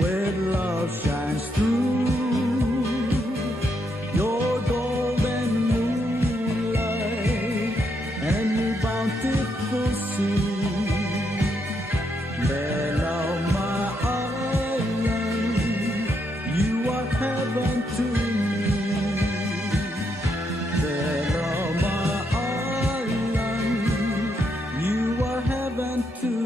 where love shines through. Your golden moonlight and your bountiful sea. Bella, my island, you are heaven to me. Bella, my island, you are heaven to me.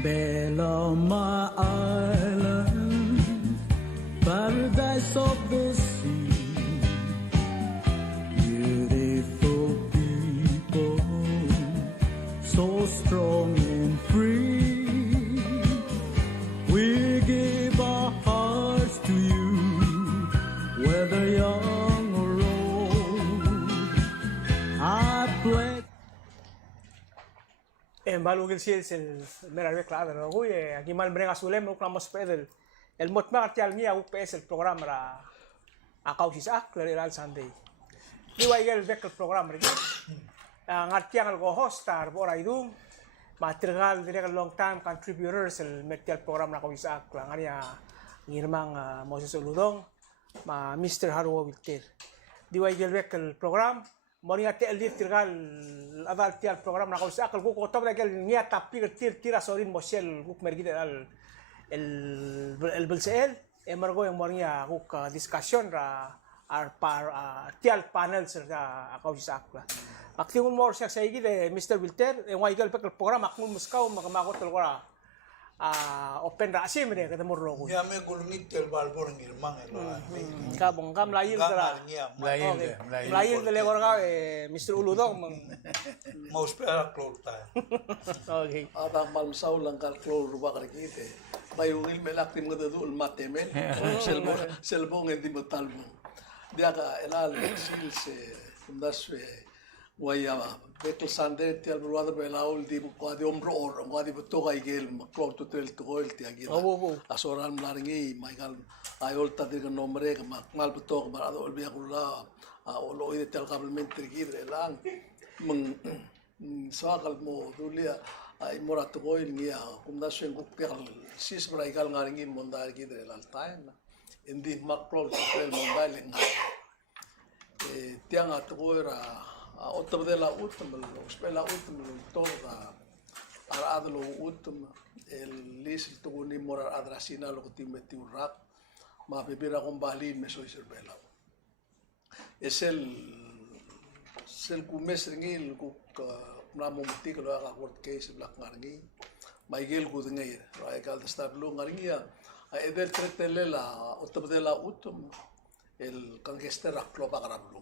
Bella, my island, paradise of the sea. Beautiful people, so strong and free. We give our hearts to you, whether young or old. I pledge. Balugil sils el merave clave no gue aquí mal brega sulem no clamo spedel el mot martial ni au pes el programa ra a causis al Sunday ni wa igel vek el programa ri ngartiang al go hostar bora idum material dire long time contributors el mertial program ra causis ngania ngirmang Moses Oludong ma Mr. Harwo Wilter di wa igel vek el program Moringa te el tirgal adal tial program na kausa akal ko top dagal niya tapi tira sorin mosel guk mergi el belsel emergo yang moringa guk discussion ra tial panel serta kausa akla aktiun mor sak saigi de Mr. Wilter en waigal pek program akul muskau magamako telgora open ra asim re ketemu rogo ya me kulungit tel balbor ngirmang ka bongkam lahir tera lahir de legor ga Mr. Uludong mau spera klorta okay abang malam sau langkal klor ruba karikite bayungil melak tim ngadu ul matemen selbong endi betalbo dia ka elal sil se kundas waya betul sande tial berwada belaul di buka di ombro or di betul kai gel klor tu tel tu gol ti agira asoran laringi maigal ayol tadi kan nombre ke mal betul ke barado olbia kula olo ide tel kabelment trigir elang meng soal mo dulia ay morat tu gol ngia kumda suen gupel sis braigal ngaringi mondar gidre al time indi maklor tu tel mondar lengai tiang atuora otra de la última, la última, toda para lo último, el lis tuvo ni morar adrasina lo que tiene metido rap, más bebera con balín me soy cervela. Es el cumes ringil que una momenti que lo haga court case black ngaringi, Miguel Gudengir, Raikal de Star Blue ngaringia, es del tretele la otra de la última, el cangester akloba garablu.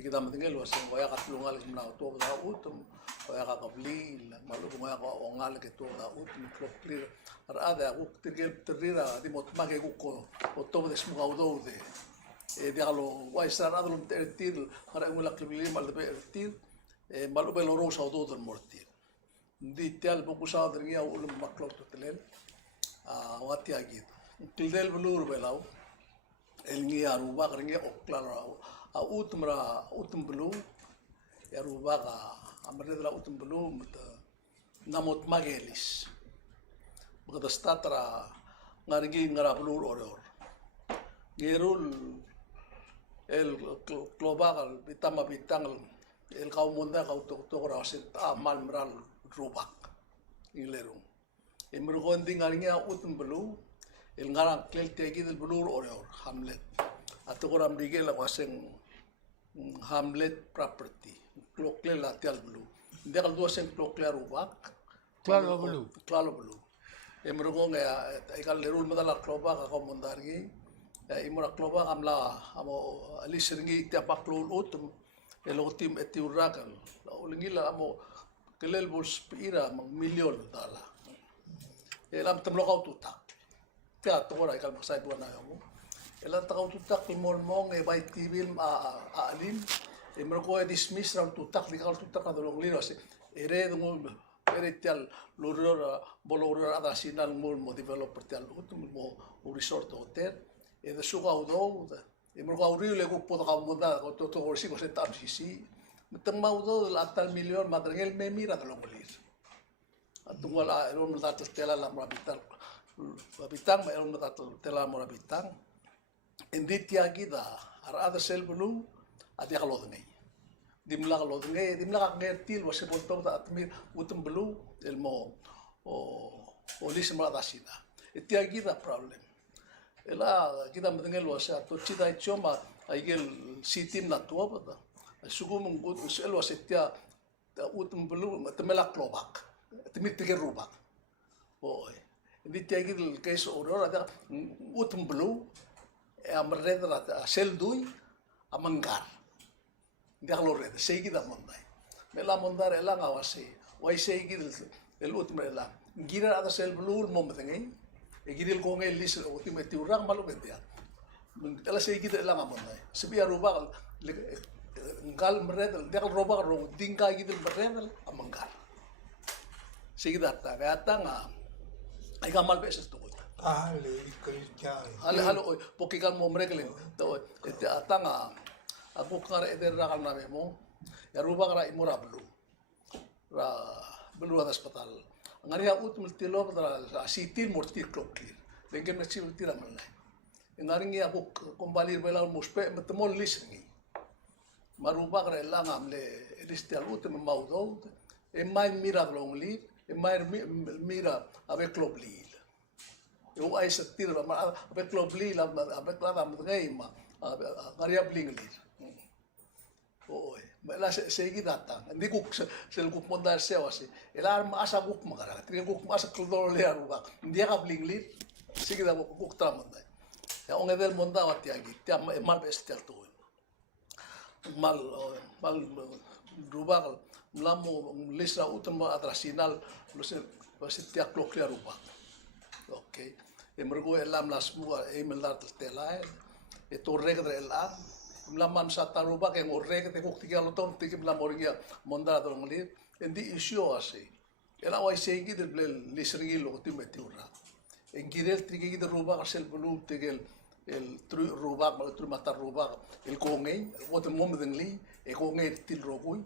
Kita mentinggal wasin waya katlungal kimna to da utum waya ka kabli malu waya ka ongal ke to da utum klok clear ada ku tigel trira di mot mage ku ko to de smuga udo de dialo waya sar adlo tertil para un la klibli mal de tertil malu belo rosa udo de mortil di tel boku sa dringia ul maklok to telen wati agit tildel blur belau el ngia ruba ringia oklaro utum belum ya rubaga amre la utum belum namot magelis bukada statra ngarigi ngara belur oror gerul el global bitang el kau munda kau to rasit mal meral rubak ilerum emergondi ngaringia utum belum el ngara klel tegi del belur oror hamlet atau orang digel waseng Hamlet property klokle latial blue dia kalau dua sen klokle rubak claro blue emergong ya ikal lerul madala kloba ka mondargi imora kloba amla amo alisringi tiap klol utum elotim etiurakal ulingila amo kelel bos pira mang milyon dala. Elam temlo kau tutak. Tia tora ikal masai buana yamu. Elam takau tutak mong e bai tibil alim. E mergo e dismiss ram tutak di kau tutak adolong liro se. Ere dungul ere tial lurur bolor ada sinal mul mo developer tial utum mo resort hotel. E de suga udo. E mergo auri le go poto kau muda ko to orsi ko se tam sisi. Temau do atal milyon matrengel me mira adolong lir. Atungwal eron matatul tela la morabitang. Babitang ma eron matatul tela morabitang. Indi tiagi da arada sel belum adi kalau dengai. Dimla kalau dengai, dimla ngertil wase bontong da atmir utum belum elmo o lis maratasina. Tiagi da problem. Ela kita mendengar wase atau cita cuma aigel sitim na tua pada. Suku menggut el wase tia utum belum temelak lobak. Temit tiga rubak. Oh, ini tiagi del case order ada utum belum amereda sel dui amanggar. Dia kalau red segi da mondai. Mela mondar ela ngawasi. Wai segi el utum ela. Gira ada sel belum mo metengai. E giril ko ngai lis utum tiurang malu betia. Ela segi da ela ngamondai. Sebia rubak ngal mereda dia kalau rubak ro dingka gidel mereda amanggar. Segi data kata nga ay kamal beses tu. Ahli kerja. Halo pokikan mo mereka lin. To ete atanga aku kare eder rakal name mo. Ya ruba kara imura belu. Ra belu ada hospital. Ngari ya ut multilo para sitil mortir kloklir. Lengke na sil tira malai. Ngari ngi aku kembali bela muspe metemol lisngi. Maruba kara lang amle edistial ut mau do. Emai mira longlir. Emai mira avec l'oblil. Eu ai setir avec l'oblil avec la dame de ma ngaria blinglir. Oi, la segi data. Ndi kuk sel kuk mondar sewasi. Elar ma asa kuk magara. Tri kuk asa klor le aruba. Ndi ka blinglir. Segi da kuk tramondai. Ya on edel monda wati agi. Tia mal bestel tu. Mal rubal mlamo lisra utam atrasinal lo se tia kloklia ruba. Okay. E mergo elam las mua e melar tela e to regre elam mlaman sata ruba ke ngorre ke kukti ke loton tiki mlamoria mondara to ngli endi isio ase. Ela wai segi del lisringi lo timeti ura. En girel trigi de ruba sel bulu tegel el tru ruba mal tru matar ruba el kongei el wotem mom dengli e kongei til rogui.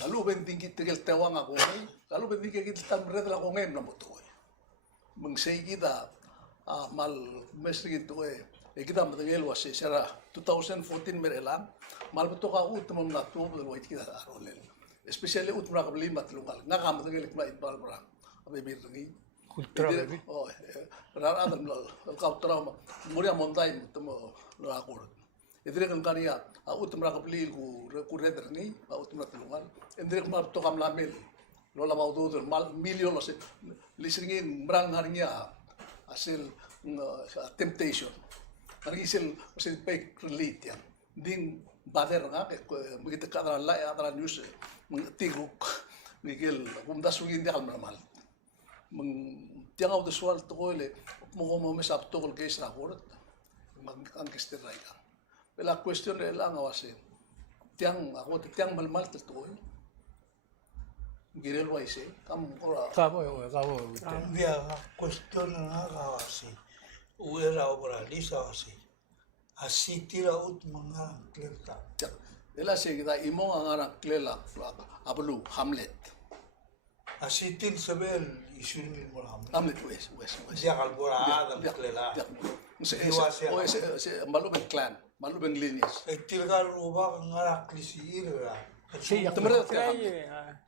Lalu bending kita kel tewang ako ngay, lalu bending kita tamred la ko ngay na mo to. Mengsay kita mal mesri gitu kita matengel wase sera 2014 merelang mal beto ka ut mom na to del wait kita arolel. Especially ut mra kabli matlungal. Nga ka matengel ikma itbal bra. Abe birngi. Kultura baby. Oh, rara adam ka trauma. Muria mondai mo lo akur. Idre kan kania ut mra kabli ku rederni, ut mra tulungal. Indrek mal to kam lamel. Lola mau do mal million se listening brang harinya hasil temptation. Hari sel se pek relate ya. Ding bader nga ke begitu kadra la adra news tiguk Miguel kumda sugin dia kalmal mal. Tiang au de sual to le mo mesap to kol case raport. Mag ang kister raika. Pela question de la ngawase. Tiang ako tiang mal to Girel waise, kamu kora. Kabo. Dia cuestión nada así. Uera obra lisa así. Así tira ut mangarang kleta. Ela se kita imo angarang klela ablu Hamlet. Así til sebel isun min molam. Hamlet wes. Dia kalbora adam klela. Se malu ben clan, malu ben lineage. Til gal uba ngara klisi ira. Sí,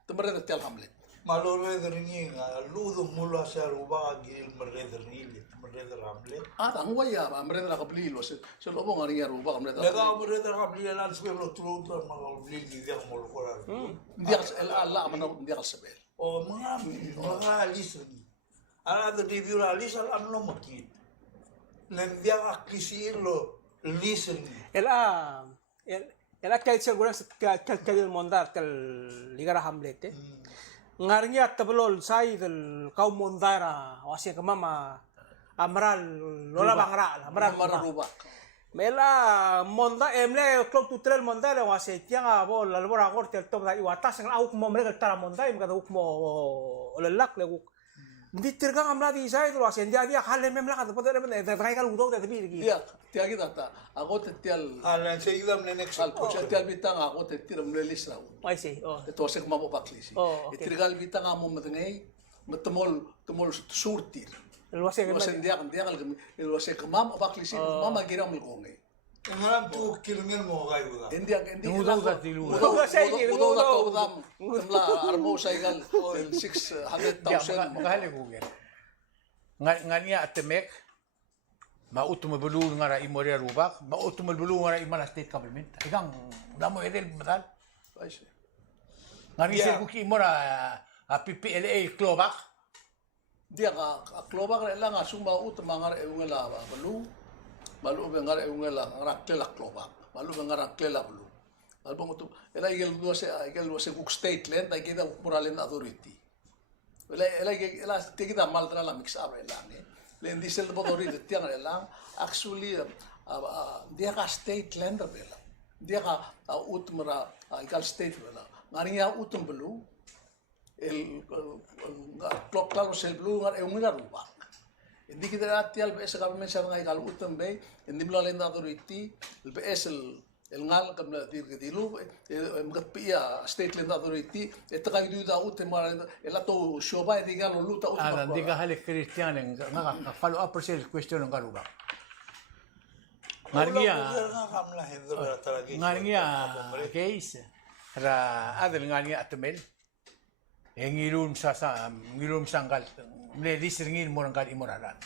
Temerda tial Hamlet. Malore deringi ludo mula sa uba gil merederni, mereder hamlet. Tang waya mereda ka bli lo se lo bong ari ru ba mereda. Lega mereder hamlet lan sebel tru tu mal bli dia mol kora. Dia Allah mana dia sebel. O mga lisni. Ala de review la lisa am no makit. Nendia aklisi lo lisni. Ela kaya siya gurang kaya mondar tel ligara Hamlet. ngaringi tabelol sai del kaum mondara wasi kemama amral lola bangra amral Mararubak. mela monda emle club tutrel monda le wasi tianga bol la bora gorte el top da iwatas ng auk mo mele tara monda im kada uk mo lelak le uk ditirga amla di sai do wasi dia khale memla kada poder men da kal udo da bi Dia, tiagi data. Ako tetial Alan sa idam na next. al pucha tial bitang ako tetiram lelis raw. ai si oh Ito sa kumamo paklisi. Oh, okay. Itirgal bitang amo matengay, matemol surtir. el wasi Lo sendia kan dia kal lo se kumamo paklisi, mama giram milkonge. Ngaram tu kilngel mo kayo da. India Udaw da tilu. Udaw sa ini, Udaw da udaw. to dam. Tamla armo sa igal 600,000. Makahali ko yan. Ngania atemek, mautum bulu ngara imoria rubak, mautum bulu ngara imana state government. Igang damo edel madal. Ngani se kuki imora a PPLA klobak. Dia ka klobak lang asuma ut mangar eungela balu. Balu bengar eungela raklela klobak. Balu bengar raklela balu. Album tu ela igel do se cook state land ai kita moralen authority. Ela tegida maltra la mix abre lang. Len disel bodori de tiang lang actually dia ka state land bela. Dia ka utmara ikal state bela. Ngarinya utum belu el clock claro sel blu ngar eungela rubak. Hindi kita atial BS government sa mga ikal utum bay, hindi mo lalenda authority, el BS el ngal kam na dir ketilu, mga pia state land authority, ito kayo dito ut mara elato shoba di galo luta ut. Anan di ka halik Christian nga follow up sel question ng karubak. Ngaringia case ra adel ngaringia atemel. Ngilum ngilum sanggal ledis ringin mo nang imoraran.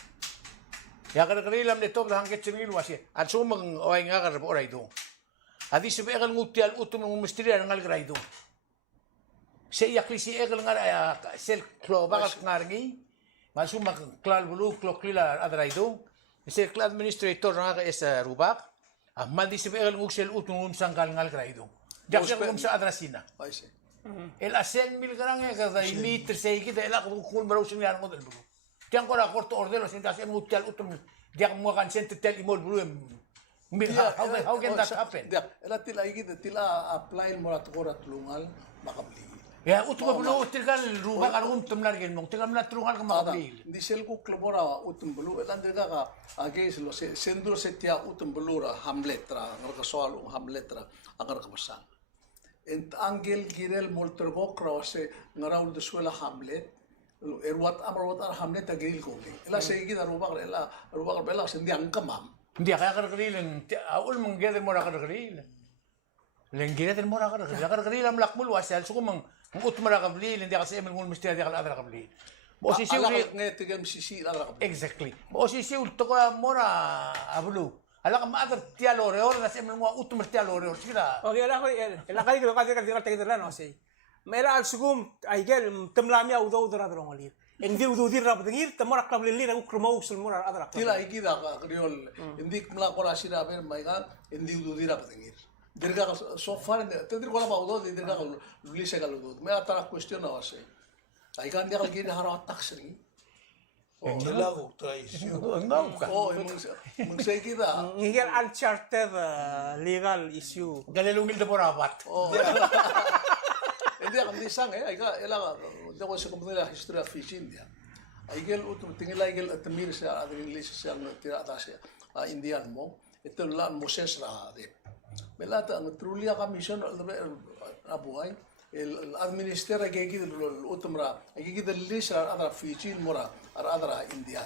Ya kadang-kadang de top hangket singil wasi. At sumang oy nga karbo oray do. Adi sabi ekal ngutial utum ng misteri ngal gray do. Se yaklisi ekal nga sel klo bakas ngarngi. Masumag klal bulu klo klila adray do. Se klal administrator nga ka es rubak. Mandi sabi ekal nguksel utum sanggal ngal gray do. Jaksa kum sa adrasina. Ay si. El asen mil grang e kada imitre sei kita ela kul marau sing yan model bulu. Tiang ko ra korto ordelo sin tasen mutal utum dia mo kan sente tel imol bulu mil how can that happen? Dia ela tila igit tila apply mo rat ko rat lungal makabli. Ya utum bulu tilgal ruba kan untum largen mong tilgal na trungal ka makabli. Di sel ko klobora utum bulu ela ndega ka age lo se sendro setia utum bulu ra hamletra ngar soal hamletra agar ka pasang. Ent angel girel moltergok rawase ngaraul de suela hamlet erwat amrawat ar hamlet agil ko ela segi da rubak bela sendi angkamam Hindi kaya karkarilan aul mong geder mo ra karkarilan. Len geder mo ra karkarilan lakmul wasal so kumang utum ra kabli hindi kasi emel ngul mistya di kala adra kabli. Mo si siul ngetigam sisi la exactly. Mo si siul to ko mo ra abulu. Ala ka maadar tialo reor na sa mga utum tialo reor sila. okay la kali ko kadi la no sei mera al sugum ay gel temlamia udo dra dro ngolir en di udo dir rab dingir temora klab lili na ukro usul mora adra tila igida ka kriol indi mla kora sira ber maiga indi udu dira patengir dirga so far te dir kola baudo dirga lulise galudo me atara question awase ay kan dia lagi haro taksri Ila ko traisyon. Ngam ka. oh mung say kita ngigel uncharted legal issue Galilungil de borabat. oh hindi kan disang ay ka ela da ko sa kumula history of fishing dia ay gel utum tingila igel atmir sa adrin lis sa tira atasya indian mo ito lan Moses ra de belata ang trulia commission abuhay el administrar gigi utumra gigi del lis adra fishing mora adra india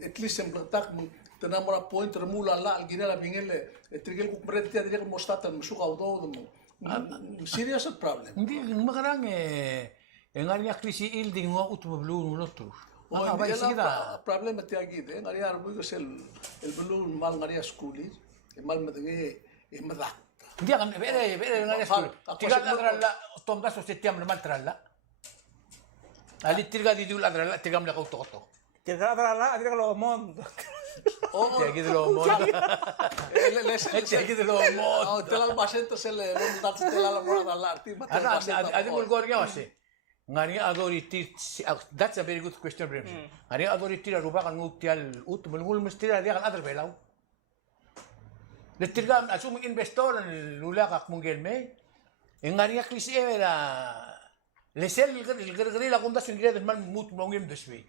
at least semplatak tanamora point remula la alginela bingele trigel ku pretia dire mostata musuka udo serious problem. Hindi makarang nganya krisi ilding ngo utum blue no to. Oh, hindi lang problem at yagid ngari arbo ko el balloon mal ngari schoolir mal madangi madak. Hindi kan bere nganya school. Tiga adra tomgas o setiam mal tralla. Ali tirga di dul adra tigam la kauto to. tiga adra la adra lo mon Oh, Tiagi de lo mod. Tiagi de lo mod. oh, telal pasento se le montat telal mora dalla arti Ada mul gorga wase. ngani authority that's a very good question, Brem. Ngani authority ruba kan ngutial ut mulmul mesti dia kan adar belau. Letirgam asum investor lula kak mungkin me. Ngani klisi era lesel el la conda sin del man mut mongim deswi.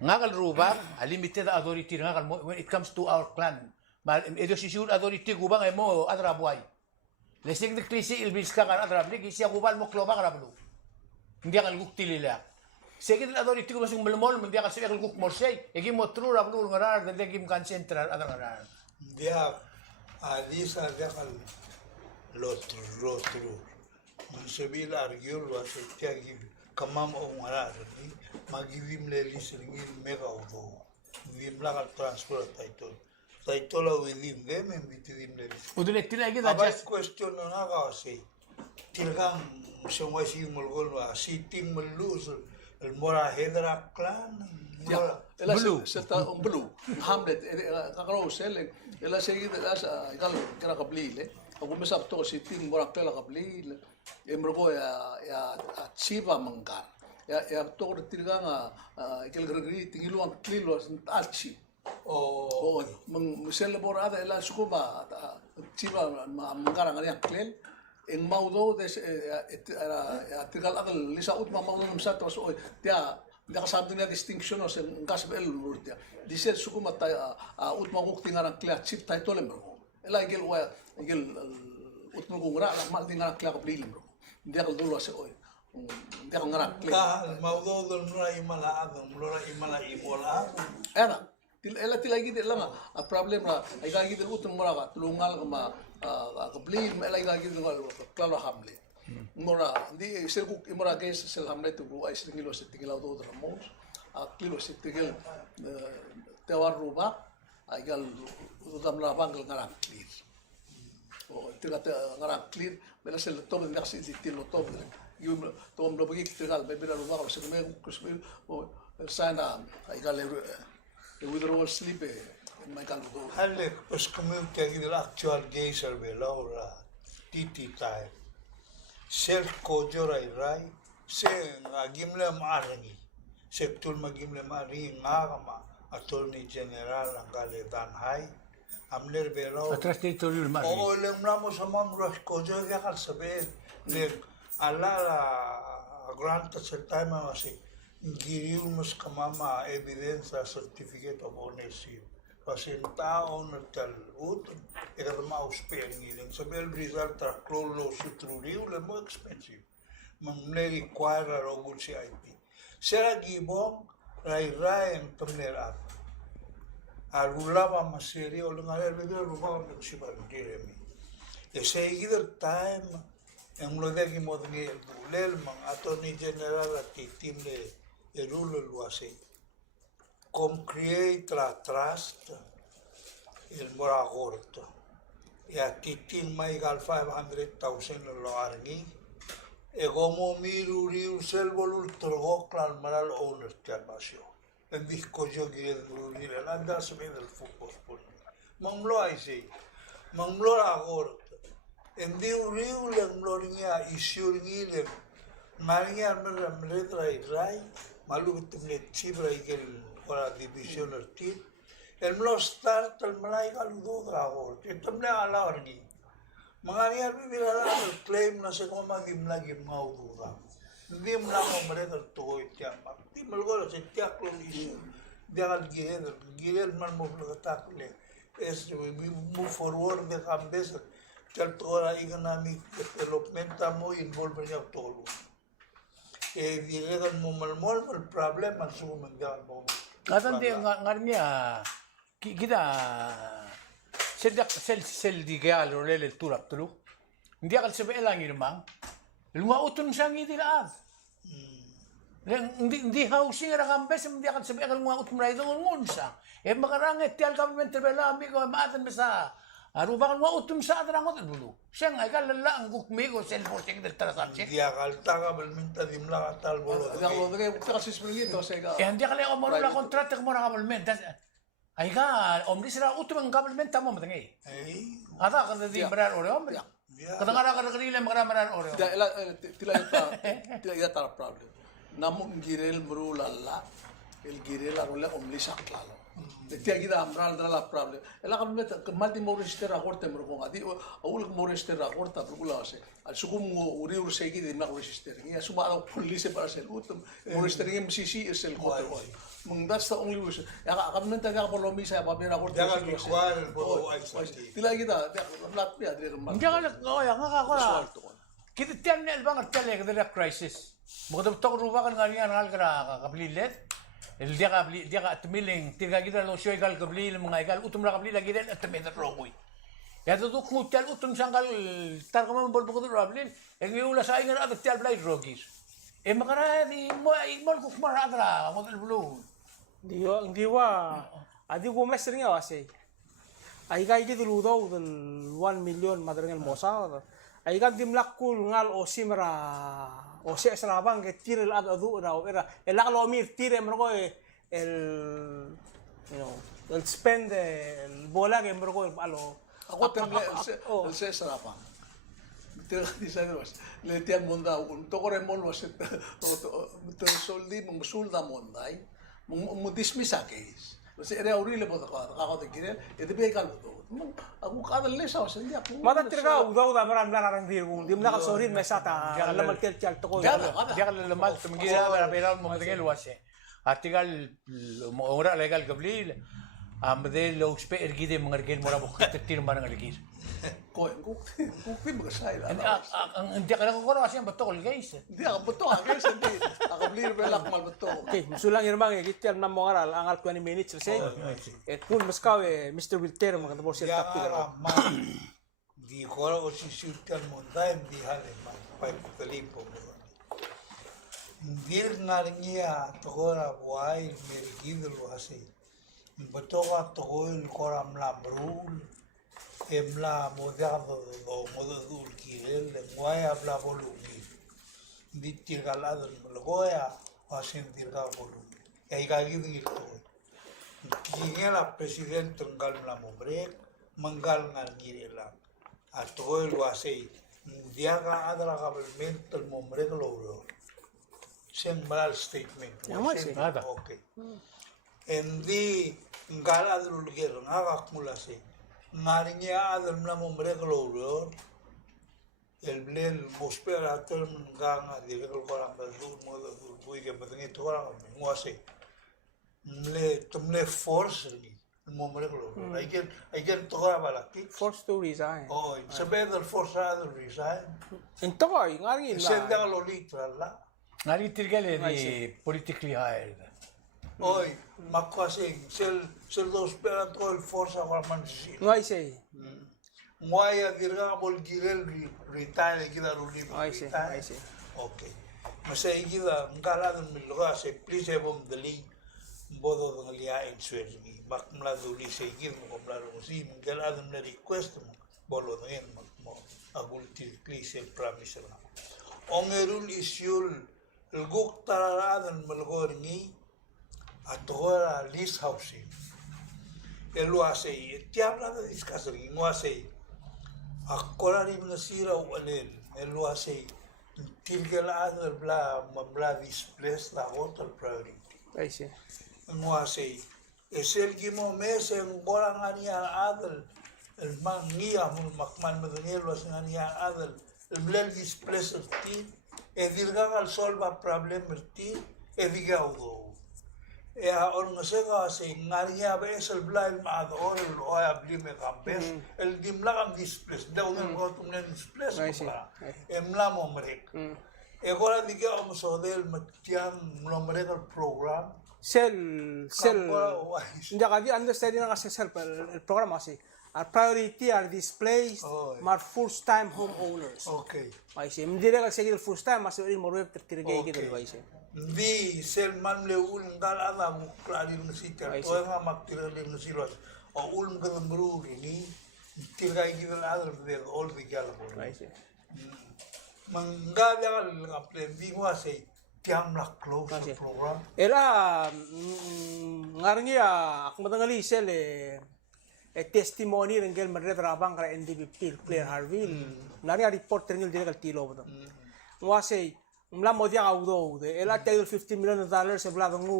Ngagal ruba a limited authority ngagal when it comes to our clan. Mal edo sisur authority gubang emo adra buay. Lesing de klisi il biska kan adra bli kisi gubal mo kloba karablu. Hindi akan gukti lila. Sige din authority ko masing malmol, hindi akan sige guk morsay. Egi mo true rablu ngarar, dende kim concentrar adang ngarar. Dia alisa dia kan lotru. Mansabila argiol wa setia gi kamam o ngarar ni magivim le lisringil mega udo. Vim la transport title. Title la wilim game bitivim le. Udulet tira egi da Aba just question na nga kasi. Tilgang semua si mulgol wa sitting melus el mora hedra clan mora Blue. Serta blue. Hamlet. Kakaro sel. Ela segi asa ikal kira kablile. Ako mesap to sitting mora pela kablile. Emrogo ya chiva mangkar. Ya to tirgang ikal grigri tingiluan klilo achi. Oh, sel mora ada ela scuba chiva mangkar ngari klel. En maudo tirgal akal lisa ut maudo ng sa tos dia kasabdo niya distinction o sen kasbel lurtia dice suku mata ut maguk tingarang clear chip tay tolem bro ela igel ut maguk ra mal tingarang clear kablilim bro dia kal dulo se oy dia kal ngara ka maudo dol mura imala imola era ela tilagi de langa a problem ra ay gagi de ut mura ka tulungal ka kablim ela gagi de klaro hamle mora di serguk imora ges sel hamle tu ay singilo se tingilo do ramos a kilo se tingil tewar ruba ay gal udam la bangal ngarak clear o tira ngarak clear bela sel tob de nasi tilo tob yum tom lo bagi tigal be bela ruba se me kusmil o sana ay gal withdrawal sleep my gal go halle pas community agi de actual gay survey laura titi time self kojo rai se ngimle marangi sektul magimle maringi ngama attorney general angale dan hai amler belo atrás territorial mar. o le mramo samam ras kojo ga kal sabe le ala grant certama wasi giriu mus kamama evidence certificate of ownership kasi taon tal ut era mau spelling ile sabel result tra clolo sutruriu le mo expensive mamle require rogut CIP sera gibong rai en tumnerat arulaba maseri o ngale bebe ruba de sibal diremi ese either time en lo de gimodni lel man attorney general atitim le erulo lo ase create la trust il moragorto e a titin mai gal 500,000 lo arni e como miru riu selvolul trogoklan maral owners tiarbasio en disco yo quiere brunir el andas me del fútbol por manglo ai sei manglo agorto en diu riu le gloria isiurni le maria letra rai malu tumne chibra igel para división artit el mlo start el malay galudo dragor temle ala orgi mangari vivir ala el claim na se como magim lagi mau duda dim la hombre del todo ya ti malgo se tia clolish de al guier mal mo takle es move forward de cambes tel toda economic development mo involve ya todo llega el mol el problema su mundial mo Kadang dia ngarnya kita sel digal oleh el turap tulu. Dia kal sebe elang irmang. Lunga utun sang idila. Ndi housing era kambes dia kal sebe kal lunga utun rai dong ngunsa. Makaranget tial government terbela amigo maatan besa. Aruba kan wa utum sa adrang ot dulu. Siyang ay kal la ang gukmigo sel for sing del tarasan check. dia kalta ka belminta dimla tal bolo Kalau mereka kasi spelito sega. Hindi kali o la kontrata mo na government. Ay ka omri sila utum ang government tamo matangay. Ada kan di berar ore omri. Kadang-kadang kada kanila magara berar ore. Tidak ila tila ita problem. namun girel berulala, el girel arule omlisak lalo. Tiya kita amral dala problem. Ela kami met malti morester agorte merkong adi aul morester agorta berula se. Al sukum uri ursegi di nak morester. Ya suma au police para sel utum morester ngem sisi sel kote oi. Mung that's the only way. Ya kami met taga polomi sa babera agorta. Jangan require bolo ICT. Tila kita lat pi adre mal. Jangan ngoya ngaka ko. Kita tiyan ni albang tele kada crisis. Mo tok ruba kan ngani angal kara kablilet. El dia atmiling tiga kita lo shoy gal kabli mga igal utum la kabli lagi den atmed rogoy ya to kmutal utum sanggal tar kama bol bukod rablin el yula sa ingar at tial blay rogis e makara di mo ko kumara adra model blue diwa adi ko mesring ya wase ay gay di ludo del 1 million madreng el mosa ay gam dimlakul ngal o simra o se sarabang que tire el adu era el aglo mir tire mergo el el spend el bola que mergo alo Ako temple el se sarapa. Tira di sa dos. Le tian monda un tokore mon was to soldi mong sulda mondai. Mong dismissa case. Se era urile bota ka te kire e te be kalbo. Aku kada lesa was dia. mata tirga uda maran larang dirgun dimna ka sorin mesata lamal tel chal to ko dia lemal tumgira bera mo ngel wase artigal ora legal kabli amde lo uspe ergide mangargel mora bo tir man ngalgir Ko pin magasay la. dia kana ko wase batol guys Dia betul agak sedih. Aku beli belak mal betul. okay musulang irmang gitel na mo ngaral angal 20 minutes say et kun maskawe Mr. Wilter mo kanto set Ya up man di kora o si sultan monday di hale man pai putalipo. Dir ngarngia tokora buai mergido lo hace. Betoka tokol kora mla brul emla modado do modadul kirel nguaya bla volumi. Bitir galado logoya hacen dirga volumi. Ai gagi dito. Gingela presidente ngal mla mombre manggal ngal girela. Atol wasei diaga adra government el mombre lo sembral statement. Nada. Okay. Endi ngal adrul gero ngaga kumulase. Ngarinya adal mla mombre lo el blel mospera term nganga dirga koram bazul modo bui ke badangi tora ngwase. Tumle force ni mombre lo. I can tora balaki. forced to resign Oh, sabi del force adal resign. ento ko ngari Senda lo litra la. ngari tirgale di politically hired Oi, makwasing sel dos pera to el force agora si. ngai say Nguaya dirga bol girel retire kita ruli. I see. Okay. Masay kita ngala dun milga se please bom dali bodo dun lia en suermi. Makmla duli se gid mo komla si ngala dun na request mo bolo dun mo agulti please promise na. Ongerul isyul el guk tararadan malgorni atora list housing. El lo hace, te habla de discasar, no hace. Akora rin nasira uanin, el lo hace. Tilgala adal bla displace la hotel priority. I see No hace. Es el gimo mes en bola ngania adal. El mangia mul makman madaniel was ngania adal. El blel displace el ti. E dirga al solva problem el ti. E diga udo. E a orngasega se ngaria ves el blind ma or el oya blime campes el dimla am displace da un go tum nen displace emla momrek e gora diga am so del matian momrek el program sel ndaka di understanding nga sel el programa si our priority are displaced mar first time homeowners okay I see mdire ka seguir first time mas il morweb tirgay gitu I see di sel man le ul ngal ala mu klari ng sita o nga maktira le ng silos o ul ngal mru ni tirgay gidan adal de all the gal I see manggagal nga plan di mo say tiam la close program era ngarngia ak madangali sel testimony ng gel madre trabang kara NDP player Harville nari report ringil dire kal tilo bodo wase mlam mo dia audo de ela tayo $15 million sebla ngu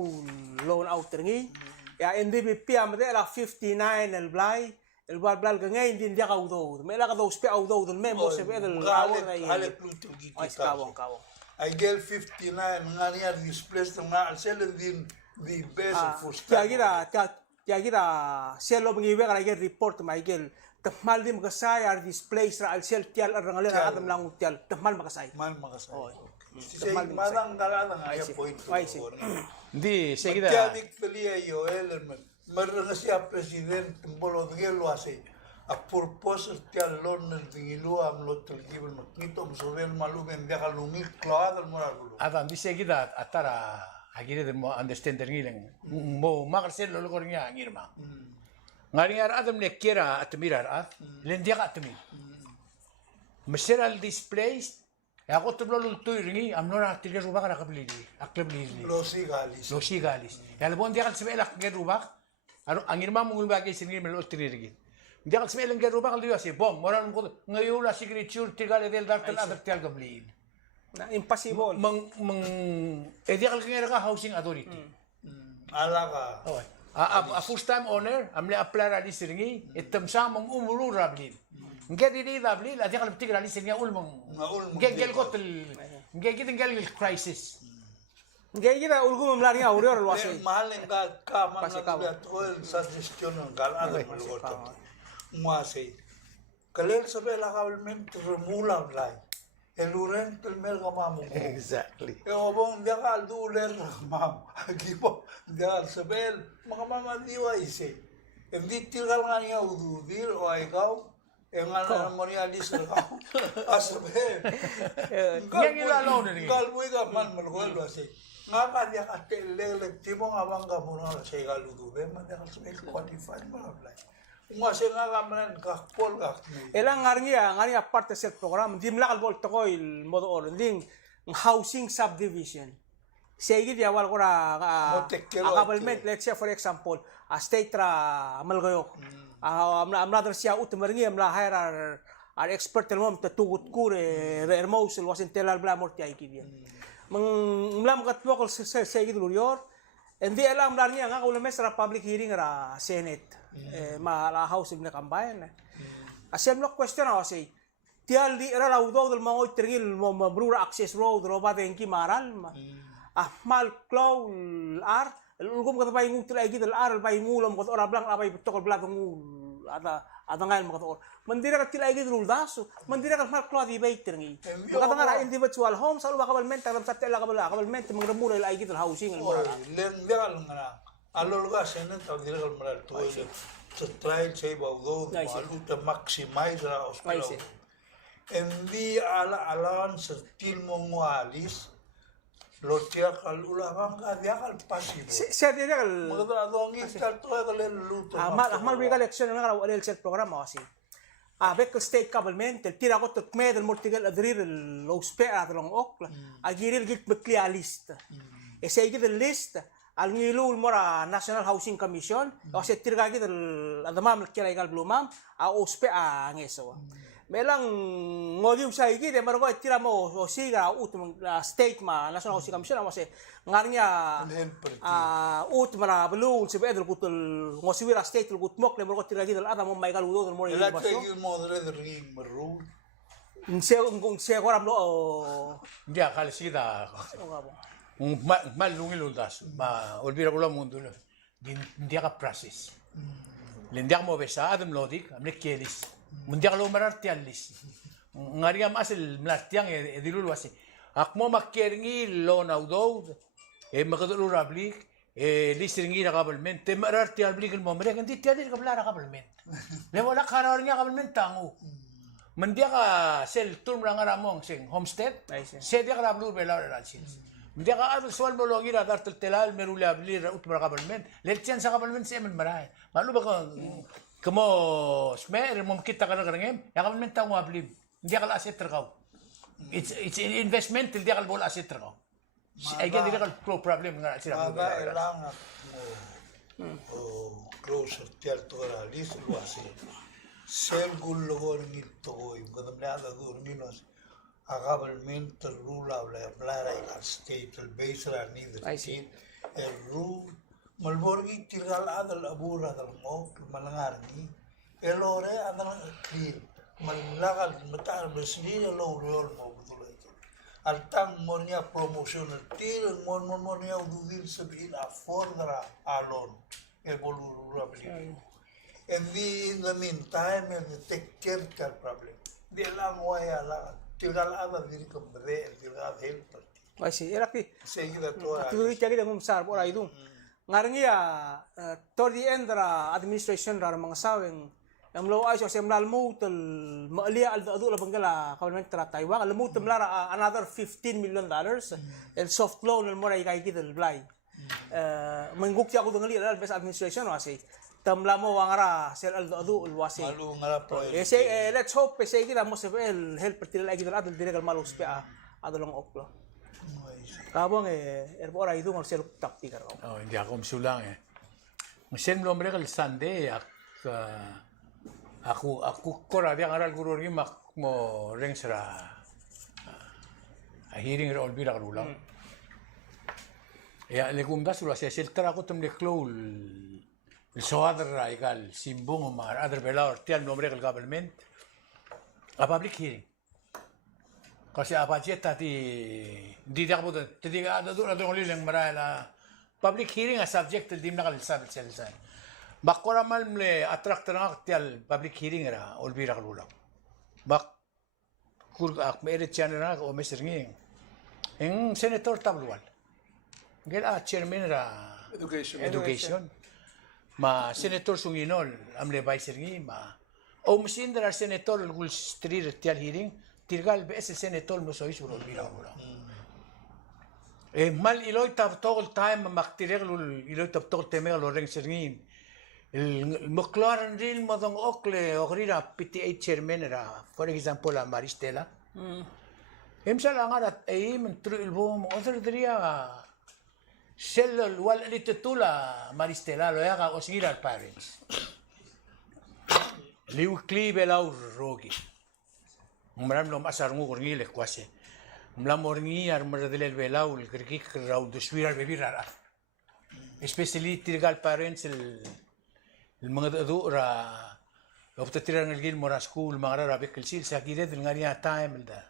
loan out ngi ya NDP am de la 59 el blai el blal gangai din dia audo me la ka dos pe audo del memo se ve del hale pluto gitu ai kawon kawon I get 59 ngani ar displaced nga selen din the best for gira selo mengi we kala report ma igel temal dim kasay ar displace ra al sel tial ar ngalera adam lang tial temal makasay mal makasay madang galada nga ya point Di seguida. Tiadik felia yo element maranga siya president bolo ngelo ase a purpose tial lon dingilu am lot gibel makito msovel malumen dia kalungi kload al moral Adam di seguida atara agire de mo understand ngileng mo magarse lo gornya ngirma. Ngaringar adam ne kira atmirar at lendia atmi. Meseral displaced ya ko tublo lu tuiringi am nora tiga ruba kara kabli aklebli lo sigalis ya le bon dia kal sebela ngeruba aro angirma mungul bagi sini melo tiririgi dia kal sebela ngeruba kal dia si bom moral ko ngayula signature tigale del dartan adak tial kabli na impossible dia kal ngera housing authority alaga a first time owner amle apply di siringi item samong umuru rablin ngedi rablin dia kal tigra di siringi ulmong ngel kotel ngel crisis gira ulgum mlari aureo lo ase mahal nga ka man na tuel suggestion ngal ada malgoto muase kalel sabe la kabelment remula lai eluren tel mel gamamu exactly e obong dia kal duler mam gibo dia sabel mga mama diwa ise endi tigal ngani udu dir o ay kau engan moria dis kau asbe ngila lo ni kal buiga man malgol ase ngaka dia katele timo ngabang ka muna sa galudu be man dia kalsbel qualified malabla ngase ngaka man ka pol ka elang ngari parte sel program dim lakal bol to il modo or ding housing subdivision segi dia wal gora government let's say for example a state ra malgoyok amla sia utmergi amla hire ar expert telmom tugut kure ermos el wasen telal bla morti aiki dia mlam kat lokal segi dulur endi elam larnya nga ulam mesra public hearing ra senate ma la housing na kambayan asem lo question awasi tial di era laudo del mangoy tergil brura access road roba denki maral mal claw ar ulgum kata bay ngutul ay gidal ar bay ngulam kat ora blang abay tokol blang ngul ada ngal kat or mandira kat tilay gidul daso mandira kat mal claw di bay tergi kata nga individual home sa luwa kabal ment sa tel kabal ment mangramura ay gidal housing len degal ngana alol ga senen ta diral maral to to try say baudo alu to maximize la hospital endi ala allowance til mongoalis lo tia kal ulabang ka dia kal pasibo se dia kal magdra dongi kal to kal luto amal regal election nga raw el programa kasi bek state government tira ko tot med el mortigal adrir lo spera long ok agiril git beklia list e se git list al ngilul mora National Housing Commission o se tirga git adamam kira igal blumam a ospe a ngeso melang ngodium sa igi de margo tira mo o siga utum state ma National Housing Commission o se ngarnya mara belu se bedel kutul ngosiwira state gut mok le margo tira git adam mo maigal udo mo ila tegil modre de ring meru se goram lo dia kal sida mal lungil das ma olvira ko mundo din dia ka process lendia mo besa adam lodik amne kelis mundia lo marar tialis ngaria masel mlatiang e dilul wasi akmo makkeringi lo naudo e makadulu rablik e lisringi na government te marar tial blik mo mere kan tiadir ka blara government le wala kararnya government tangu mendia ka sel turm lang aramong sing homestead se dia ka rablu bela ralsins dia ka adul swal mo logira dar telal merula blir utmar government lectian sa government se men maray malu ba como smer mom kita kana kanangem ya government tangu ablib dia ka asset terkau it's an investment dia ka bol asset terkau ay gadi ka problem nga sila mo lang closer tial to la list wasi sel gul logor ni to go kadam la da gur ni no a governmental rule of la blara ikan state el beisra ni de I see. el rule malborgi tirgal adal abura dal mo malangar ni el ore adal clean malagal matar besni el ore mo betul itu al tang mornya promotion el tir mornya ududil sebil afordra alon el boluru beli. And in the meantime, and take care of the problem. Di lang way ala, tirgal ala diri ko bere, tirgal help. I see. Eraki. Sige da to. Tuloy tiya kita ngumsar po idung. Ngarangi toward the end ra administration ra mga sawing amlo ay so semlal mo tel maalia al adu la bangala government tra Taiwan al mo lara another $15 million el soft loan el mora ikay kita blay. Mengguk tiya ko dengali al best administration wasi. Tamla mo wangara sel al adu ul wasi. Malu ngala pro. Let's hope say kita mo se el help pertil lagi dal adal direk al malus pa adalong oklo. Kabang erbora idung al sel taktik karo. Oh, hindi ako masulang eh. Masem lo hombre kal sande aku kora dia ngaral guru ni mak mo reng sera a hearing ra olbira karulang. Ya le kumda sula se seltra ko tum le klol el soadra igual simbong mar other belor tial nombre kal government a public hearing. Kasi apa jeta di dia ko ti diga ada dura dong lilang marala public hearing a subject dim nakal sab selsan. Bakora mal mle attract na tial public hearing ra olbira kalulang. Bak kul ak mere channel na o Mr. Nging. Eng senator tablual. Gela chairman ra education. Ma senator sunginol amle vice ngi ma o msindra senator gul strir tial hearing tirgal be ese senator mo so isu olbira kalulang. Mal iloy tab togol time maktireglu iloy tab togol temel lo reng serngin. El McLaren Real modong okle ogrira PTA chairman ra for example a Maristela. Emsala ngarat men tru ilbum other dria sel wal litetula Maristela lo yaga osingira al parents. Liu klibe lau rogi. Umram lo masar ngu gorngile kwase. Mla morngi ar merdel belau el krikik rau de swira bebira. Especially tirgal parents el mga adu ra optatirang el gil mora school mga ra bekil sil sa gidet el ngania time da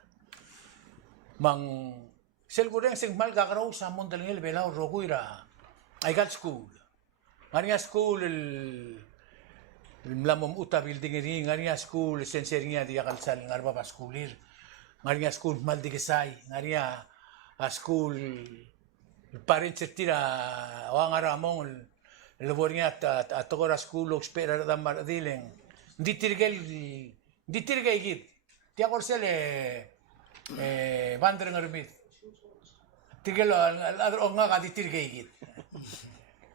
mang sel gureng sing mal gagraw sa mondel ngel belau roguira I got school ngania school el mlamom uta building ri ngania school senseria dia kalsal ngarba pa schoolir ngania school mal digesay ngania a school parents tira wangara mong Labornya at tokora school spera da maradileng ditirgel git tiya korsele bandre ngarmit tigel adro nga ka ditirgel git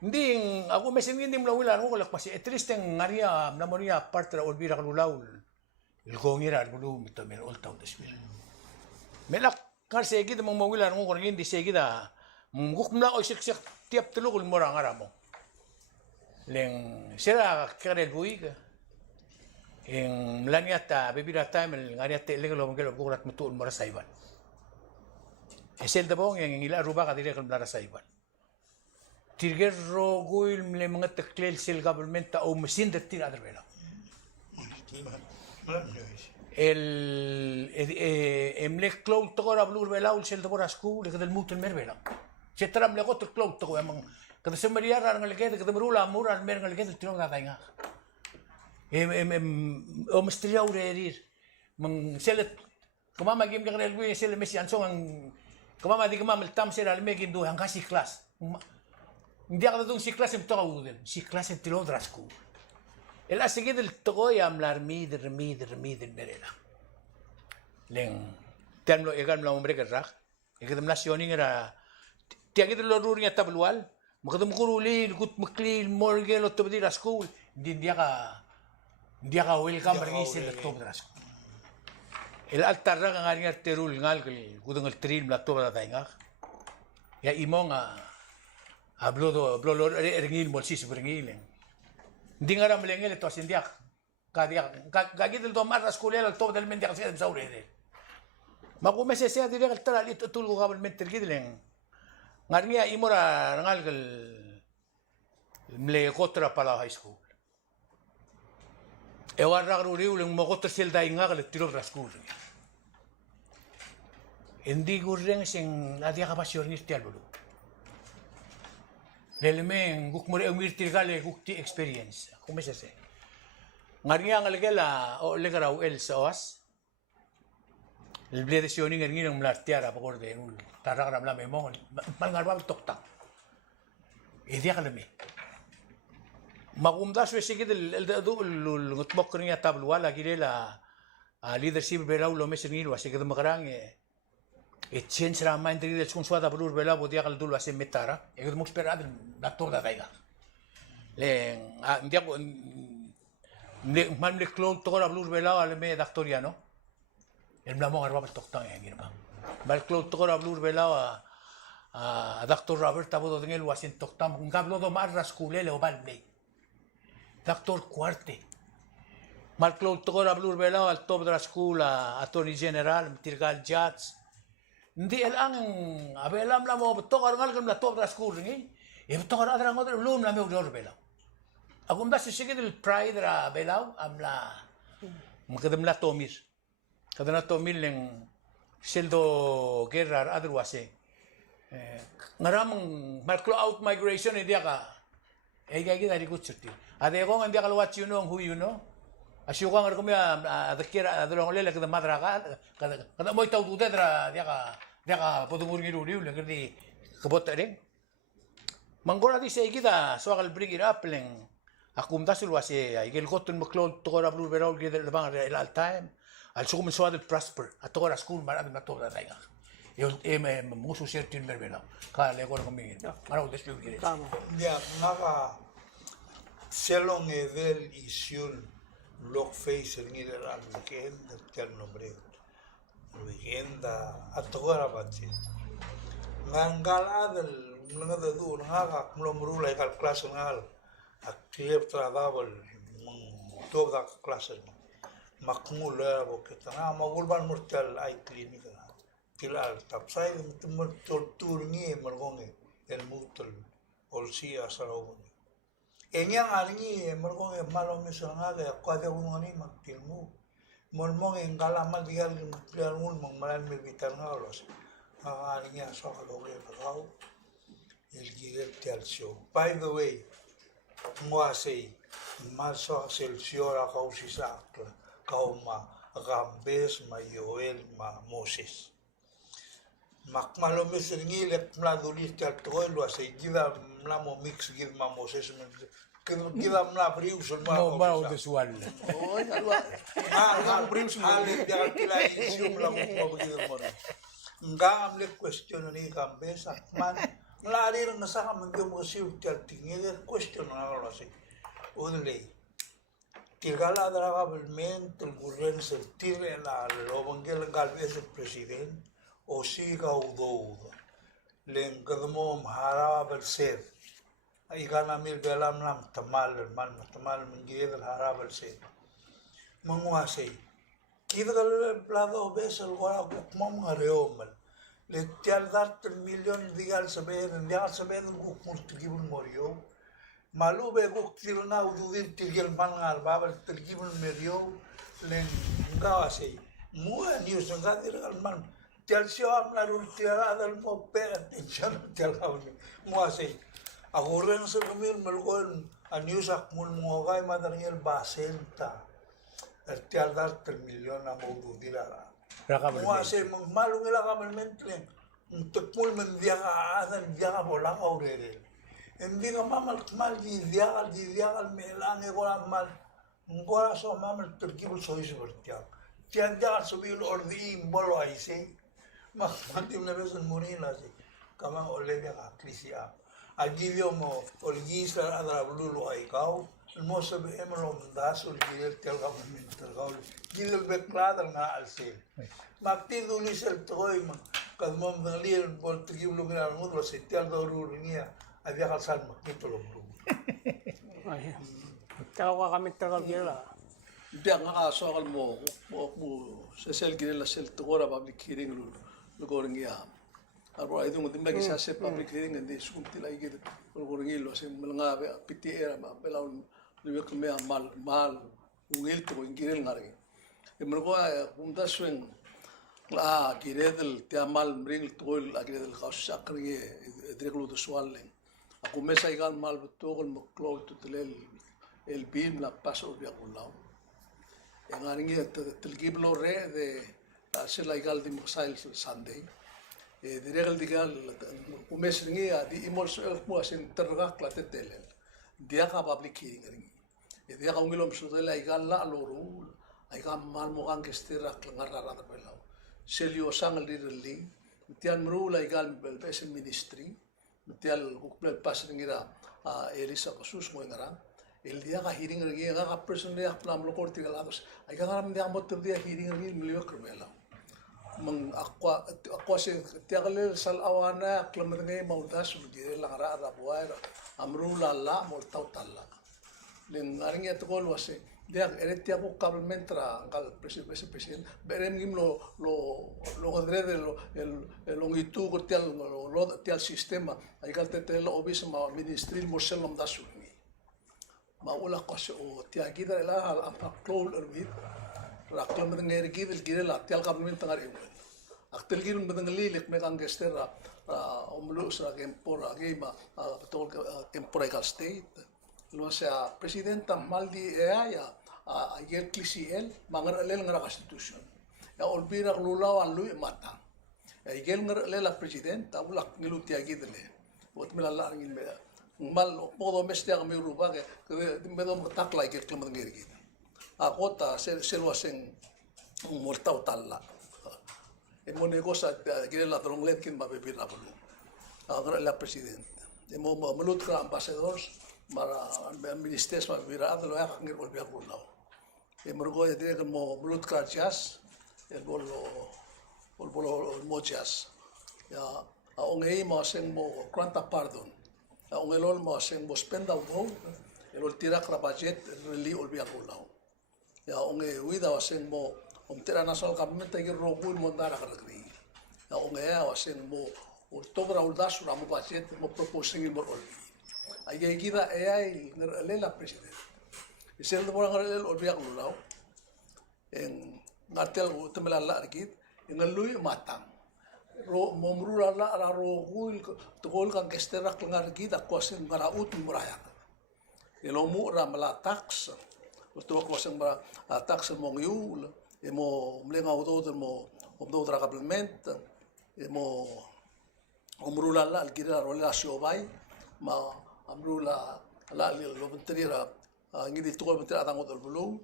nding ako mesin ndim lawilan ko lakpasi etristeng ngaria namonia partra olbira kalulaul el gongira albulu mitamer oltaw desmil melak karse gid mong mawilan ko ngin di segida mugukmla o siksik tiap tulugul morang aramo Leng sera kare buig en laniata bebira time el ngariate legelo ngelo burat mutul mora saiban esel dabong yang ila ruba ka dire mara saiban tirger roguil le mga teklel sel government o mesin de tira derbela el emlek cloud togora blur bela ul sel dabora school le del mutul merbela se tram le got cloud to amang kada semberia rar ngalget kada merula muran mer ngalget tiro ga tainga o mestria urerir mang selet kumama gim ka relwe sel mesi ansong ang kumama di kumama tam sel al megin do hang kasi class hindi ka dong si class to kauden si class tiro drasku el asigid el togoy am larmid merela leng temlo egan la hombre que rak ekadam nasioning era tiagid lo ruria tablual makadam kurulin kut maklil morgel o tobdi la school dia ka welcome ringisel la tob la school el altarra nga nga terul ngal kudang el tril la tob la tainga ya imong hablo ringil bolsis ringil hindi nga ram lengel to sindiak kagid el tomar la school el tob del mendiak sa saurede Makumesesea dire kal tara lit tulgo kabel meter gidleng. Ngarnia imora ngal gal mle kotra pala high school. E warra riu leng mo kotra sel dai ngagal tiro ra school. Endi gurreng sing adia kapasyor ni tial bulu. Leleme guk more umir tirgale guk ti experience. Kumesese. Ngarnia ngal gela o legarau el sawas. El blede sioni ngi ng mlartiara pagor de ul tarara mla memong mangarba tokta. E dia kalame. Magumda so sigid el do ngutbok niya tablo wala girela leadership belau lo mesenil wa sigid magrang e change ra mind del sunswada blur bela bo dia kal dul wa se metara e mo esperad la torda daiga. Le dia man le clone tora blur bela al me doctoriano. El mlamong arba tokta e ngirma. Bal clone tora blur bela a doctor Robert abo dengel wa sen tokta ngablo do marra skulele o balme. Doctor Cuarte. Malclo Togora Blur Belao al top de la school Attorney General, Tirgal Jats. Hindi ang abelam la mo togar ngal la top de la school ngi. E togar adra ngodre lum la me ur Belao. Agum da se sige del pride ra Belao amla mkadem la tomir. Kadana tomir leng seldo guerra adruase. Ngaram malclo out migration dia ka. Ega dari kutsuti. Ada ko ngandia kalau watch you know who you know. Asyo ko ngar kumya adakira adolong lele kada madraka kada mo itaw tude dra dia ka podumur ngiru liu le kadi kabot ring. Manggora di say kita so akal bring it up leng akum dasul wase igel gotun maklol to gora blue berol gidel bang all time. Al sukum so adel prosper atogora school marami matora daiga. Yo musu certin berbela. Ka le gor kami. Mara udeslu gire. Ya naga selong evel isyun lock face ngi al weekend tel nombre weekend atogora batsi ngangal adel ngada du ngaga mlomru lai kal class ngal active travel to da class makmul bo ketana magulban murtal ai clinic tilal tapsai tumur tur ngi margonge el mutul olsi asaro Enyang alingi merkong malo misalnya ada kuada gunung ini maktilmu, mormong enggala mal dial dialun mengmalan berbitar ngalos, alingi asal kalau berkau, ilgir tial show. By the way, muasai masuk selsio la kau sisa kau ma Gambes ma Yoel ma Moses. Mak malo misalnya lek meladulis tial toy lu asai kita mlamo mix gid ma Moses kita mla prius No mau de sual. Oh, ya lu. prius ale dia kila isu mla mo gid mo. Ngam le question ni Gambes man nglarir ngasa man de mo siu tial tingel question na lo asai. Only Tirgala draga belment el gurren sentirle la lobangel galvez el presidente o siga udo len kadmo mahara belser ay gana mil belam lam tamal mengir el hara belser menguasai kita kalau plado besel gora mom ngareomal le tial dat million digal saber guk multigibul morio malu be guk tilna ududin tigel mangal babal tigibul merio len ngawasai mua news ngadir alman tial siap la rutiara dal mo pe attention tial kawni muasay aguren sa kamil malgon news akmul mo kay madarngel basenta tial dar 3 milyon na mo dudira muasay malung ila kamal mentle tukmul men dia adan dia bolang aurere hindi ka mamal mal di dia melang e gola mal ngora so mamal turkibul so isbertiak tian dia subil ordi bolo aise Matim na beson murina si kama olebya ka klisia agilyo mo olgisa adra blulu ay kau mo sabi emro das olgil tel ka mental kau gilel bekladar nga alse maktin ulis el toy kadmo mdalir bol tigim lu mina mudro se tel doru ringia avya kalsal makito lo Ay. Tawa kami tagal gila. Dia nga soal mo sa sel gila sel tugora public hearing lu goreng ya. Arbo itu nggak timbang sa sel public hearing hindi sukum tila igit lu goreng ilo sa mga PTA ma pelaun lu kemia mal ungil to ingirel ngari. Emro punta swing giredel tiamal mring tol giredel kaus sakri dreglu to swallen. Aku mesa ikan mal betul mo close to el bim la paso via kulau. Yang hari ini tergiblo re de hacer la igal di Mosail Sunday. De regal digal umes ringi di imol so mo asin tergak la tetelen. Dia ka public hearing ringi. Dia ka ungilom so de la igal la loru. Ai ka mal mo kan kestira ngarra ra pelau. Selio sangal di reling. Tian mru la igal bel pesen ministry. Tial ukbel pas ringira Elisa kasus mo ngarang. El dia ka hearing ringi ka person dia plan lo korti galados ay ka ngaram dia mo dia hearing ringi milio kremela mang aqua se tiagle sal awana klamrnge maudas di la ra ra buaira amru la mo tautalla len ngaringi to gol wase dia eretia ko kabelmentra kal president berem gim lo gondre de el longitud ko tial sistema ay kal te lo obis ma ministril mo selom dasu maula qas o tiagida la al klol erbit raklam dengan gidel gidel tial kabelmen tangar ewe aktel gidel dengan lilik megang gestera omlus ra kempora gema betul kempora kal state lo sea presidenta maldi ya ayer klisiel mangar lel ngara constitution ya olbira lulaw an lui mata ayer ngara la presidenta ulak ngilu tiagidele bot melala ngin me mal modo mestia kami rupa ke medom tak lagi kelam ngeri gitu. Aku ta selwasen mortau talla. Emo negosa kira la tronglet kin babe pira bulu. Agar la president. Emo melut ka ambassadors mara ministers ma pira adlo ya ngir bol biak bulu. Emo go ya dire mo melut ka jas el bolo mojas. Ya aongei ma seng mo kwanta pardon. Ang elol mo asing mo spend out ho, elol tirak na budget, reli olbi ang ulaw. Ya ang wida asing mo, tira national government ay rogun mo dara karagri. Ya ang asing mo, October uldas na mo budget, mo proposing mo olbi. Ay kita ay ngarlela president. Isel mo lang ngarlela olbi ang ulaw. En ngartel ko tumelala rigid, ngaluy matang. Momrula la rogul tugol kan kesterak lengar kita kuasin ngaraut murayak. Elomu ramala tax. Usto kuasin mara tax mongiul, emo mlenga udo mo tra kablement, emo omrula la algira rola siobai, ma amrula la lo bentrira ngidi tugol bentrira tango dol bulu.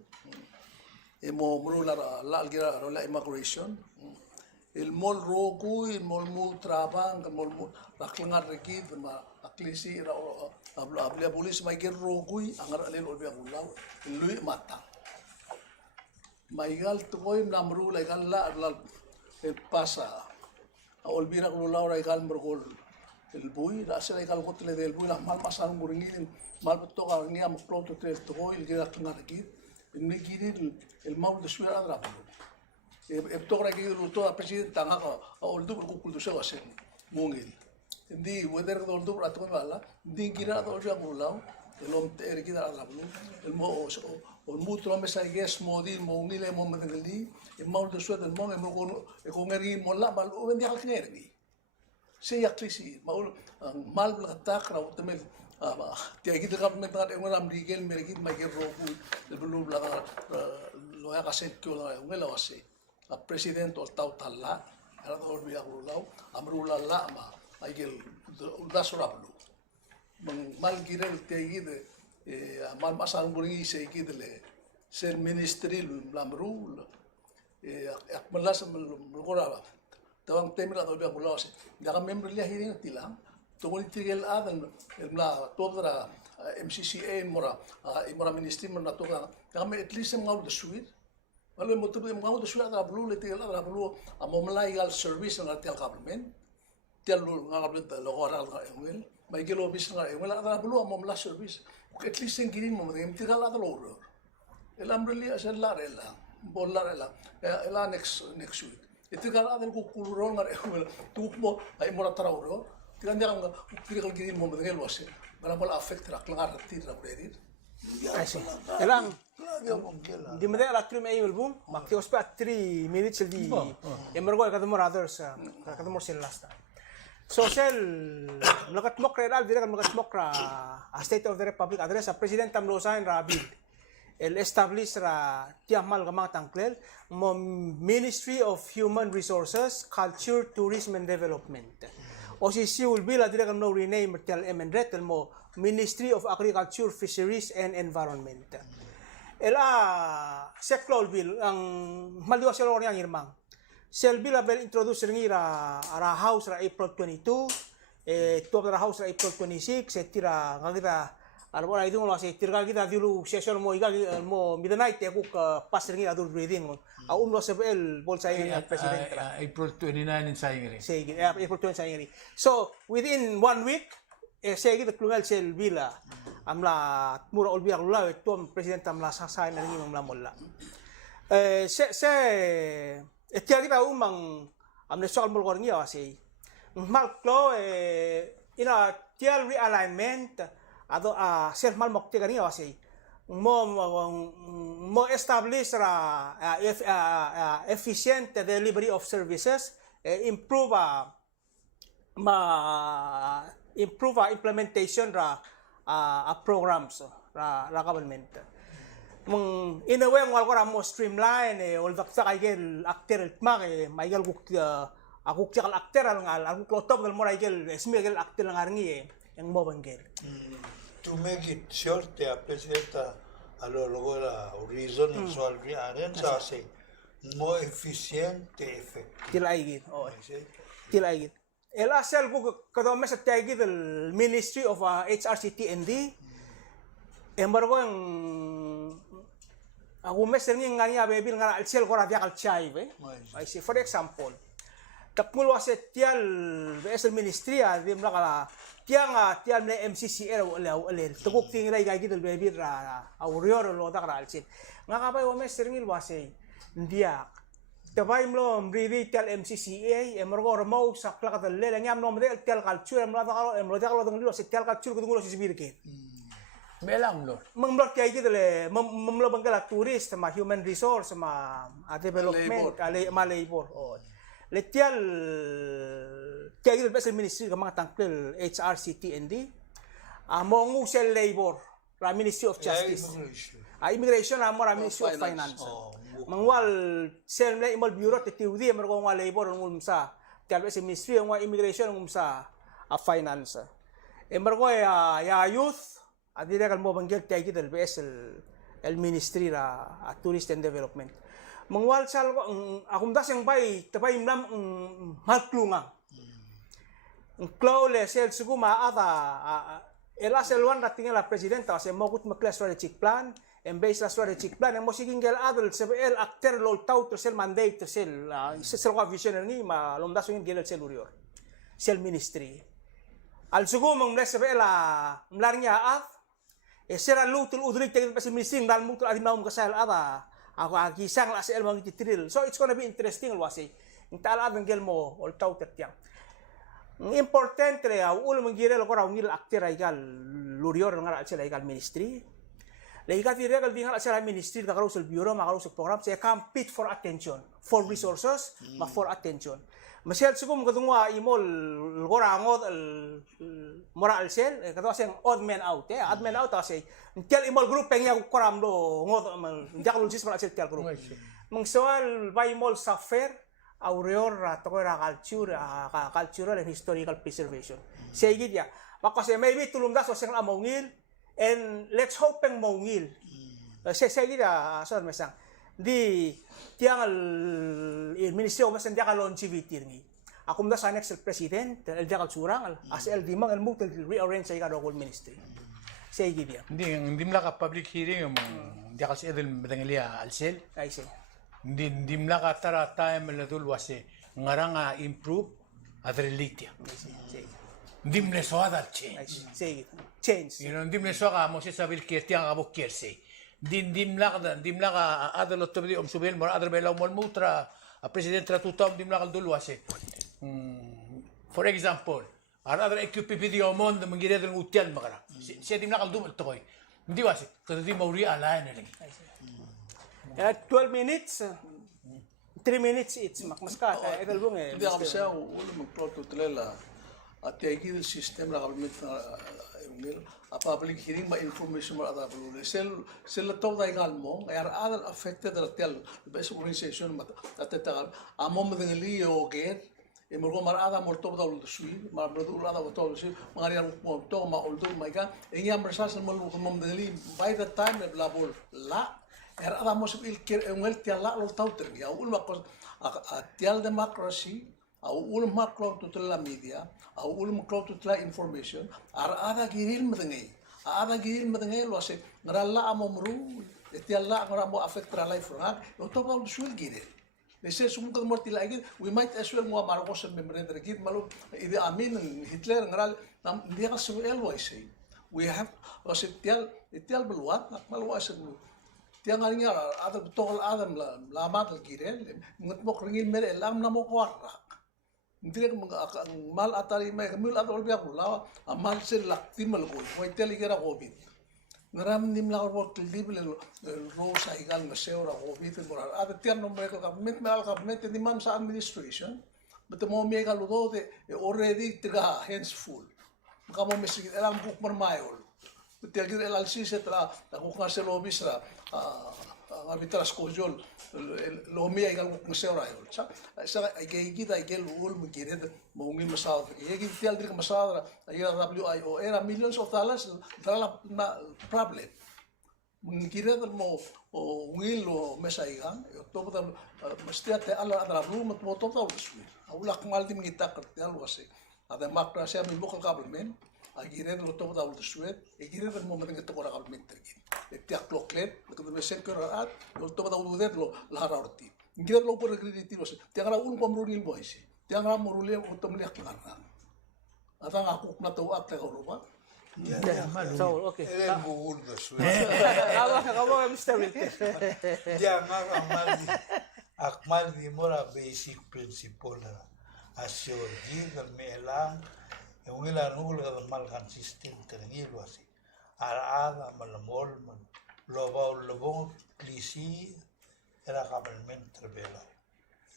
Emo omrula la algira rola immigration. El mol rogu, el mol mu trabang, el mol mu raklangar rekit, ma aklisi ra ablia polis mai ger rogu, angar alel olbia gulau, lui mata. Maigal tukoy namru laigal la el pasa. Olbira gulau laigal mergol el bui, ra se laigal gotle del bui la mal pasang muringin, mal toka ngi am pronto tel tukoy el ger raklangar rekit, ni giri el mau de suera drapo. Togra que toda presidenta nga oldu ko kultu se wasen mungil ndi weder do oldu rato bala ndi gira do ja mulau el om ter gira la blu el mo o mutro me sai ges modi mungil mo medeli el mau de suet el mo e mo ko ngeri mo la mal o vendi al ngeri se yaklisi maul mal tak ra utemel ti agi de government ngat e ngam rigel mergit ma ger ro el blu la lo ya kaset ko la ngela wase a president ol tau talla era do olbia gulau amrula la ma aigel udasura blu mal girel te gide mal masal buringi se gidele ser ministril lamrul akmalas mlgora tawang temira do olbia gulau se daga member lia hiring tilang to moni tigel adan el mla todra MCCA mora ministry mona toga daga at least ngau de suite. Lalu motor yang mengaut sudah ada perlu letil ada perlu amomlai al service ngar tial government tial government lo oral ngel mai gelo bis ngar ngel ada perlu amomla service at least yang kini mo ngem tigal ada lo Elam really asan larela. Bon larela. Ela next week. Itu kan ada ku kulurong ngare tu mo ay mora tarauro. Tikan dia nga kira gini mo medengel wase. Mana bola affect rak langar tir rak redir. I see. Elang, Lagi akong kila. di mede la trim ay album, makti ospa 3 minutes di emergo kadamor others, kadamor sel last. So sel mlakat mok real dire kan mlakat mok ra a State of the Republic address a President Tamlosain ra bill. El establish ra tiamal gamang tangklel mo Ministry of Human Resources, Culture, Tourism and Development. O si siul bill dire kan no rename tel emendret mo Ministry of Agriculture, Fisheries and Environment. Ela seklol bill ang maliwa sel orang yang irmang. Sel bill abel introduce ringi ra house ra April 22, to ra house ra April 26, tira ngagita arbora itu ngolo se tira kita dulu session mo mo midnight ya kuk pas ringi adul breathing. Lo sebel bol sa yang president ra. April 29 in Sayangiri. Sige, April 20 sa ingri. So, within 1 week, sige, klungal sel bila. Amla, mura olbiak lula, ito ang presidente amla sasayin na rin yung mola. Tiya kita umang, amla sokal mo ko rin yun kasi, malklo, ina, tiyal realignment, ado, self-mal mokti ka rin yun kasi, mo establish ra efficient delivery of services, improve implementation ra programs ra government. In a way ang wala mo streamline ol daksa kay actor mak maigal guk akuk tikal actor ngal akuk klotop ngal mo raigel smigel actor ngal ngi yang mo bangel. To make it short, the presidenta luego la reason in solve arenza se more efficiente effective. Tilaigit. Tilaigit. El asal ko kada mes tagit el Ministry of HRCT&D. Embargo ang ako mes ringi ngani abebil ngara al sel ko ra diakal chai be. I see for example. Tapmul waset tial BSL Ministry di mlaka tiang na MCCR wala tuguk tingiray gagi del baby ra aurior lo da alsin nga kapay wames ringil wasay ndiak tabay mo mrivi tial MCCA emergo mo sa plaka del le ngam no mre tial culture emla da kalo dong lo si tial culture ko dong lo si sibirke Melang lo. Memblok kay gidele memlo bangala tourist ma human resource ma development ma labor letial kaya gito best ministry ka mga tangkel HRCT&D mo sel labor ra Ministry of Justice immigration mo ra Ministry of Finance mangwal sel na imol bureau titiwdi mo ko nga labor ngum sa kaya best ministry ng immigration ngum sa finance ko ya youth adire kal mo banggel kaya gito best el ministry ra Tourist and Development mangwal sal akum das yang bay tabay nam malklunga Claule sel suguma ada el aselwan rating la presidenta se mogut makla strategic plan en base la strategic plan mo siging gel adel se el actor lol tau sel mandate sel sel vision ni ma lom das ngin gel sel urior sel ministry al sugum ng se la mlarnya af sera lutul udrik tegel pas ministry dal mutul adi maum kasal ada ako agisang la sel mang titril so it's gonna be interesting wasi intala bengel mo ol tau tertiang importante ulo menggire lo korang ngil aktir igal lurior ngar sel igal ministry le igal dire gal dingal sel ministry da karusel bureau ma karusel program se compete for attention for resources ma for attention masel sugum kadungwa imol korang ngod mora al sel kadwa seng odd man out odd man out ase tel imol group pengya koram do ngod jakul sis mara sel tel group mangsoal by imol safer aureor ra cultural and historical preservation. Sige dia. Kasi maybe tulundas o siyang amongil and let's hope peng mongil. Sige dia so mesang. Di tiang el Ministry of Masan dia ka longevity ni. Akum da sa next president el dia ka surang as el dimang el mutel rearrange sa local ministry. Sige dia. Hindi mla ka public hearing mo dia ka sa edel medangalia alsel. Ay sige. Di mlaka tara time la dul wase ngaranga improve adrelitia di mleso adar change sige change you know di mleso ka mo se sabil que tiang abo kierse dimlaka adal ottobedi subel mor adal belaw mol mutra a president tra tutam dimlaka dulwase. For example, adal equipe video mon de mangire del utian makara. Si dimlaka dum toy. Hindi wase, kada di mauri ala na lang. 12 minutes. 3 minutes each. Makmaska. Idol bong eh. Hindi ako siya, ulo mag-plot tutulela. At yung system na kabimit na public hearing ma information mo at apulunan. Sila to tayo ngal mo, kaya other affected na tiyal, best organization at tatakal, amo madingali o get, mo ko marada mo to daw sui, marado ulada mo to sui, mga riyan mo to mauldo maiga, ingya mersas mo madingali by the time na labor la, kaya ada mo sa ilkir ngel tiyal la lo tawter, ya ulma ko tiyal democracy, au ulum maklo to la media, au ulum maklo to la information, ada giril madengai lo ase ngarala amo mru, etialla ngaramo affect ra life ra, lo to ba suil giril. Nese sumunta morti lagi, we might as well mo marcos and membre de git malu ide amin Hitler ngaral nam dia ka suel wa say. We have lo ase tial beluat malu ase tiang ngalinga ada tokol adam la matal giril, ngat mo kringil mere lam namo kwara. Hindi ka mal atari may kamil at olbia ko lawa amal sel lakti malgo mo itali kera covid ngaram nim la ko tilibel rosa igal na seora covid mo at tian no may government may government ni man sa administration but mo may kaludo de already tiga hands full maka mo mesig elang buk marmayol tiag el alsis tra ko ka se lobis ra arbitras kojol lo mia igal ko seora yol sa ay gida igel ul mugire mo ngin masad yegi tial dir masad ay WIO era millions of dollars dala na problem mungkire mo ngil lo mesaigan to bota mestiate ala adra room mo to to awlak mal dim ngita kertial wase ada makra sia mi local government agire lo to bota ulsuet igire mo mating to kora government tergin tiak loklet ko me senker at lo to bota udet lo lara orti ngire lo por credit lo se tiara un komrunil boise tiara morule o to mliak ngara ata aku na to at ka roba. So, okay. Ele bugul da su. Kamu Mr. Wilter. Jangan akmal di mora basic principle asyurgi del melang yung ilan ul ga mal consistent terngilo asi arada malamol man lobong klisi era government terbela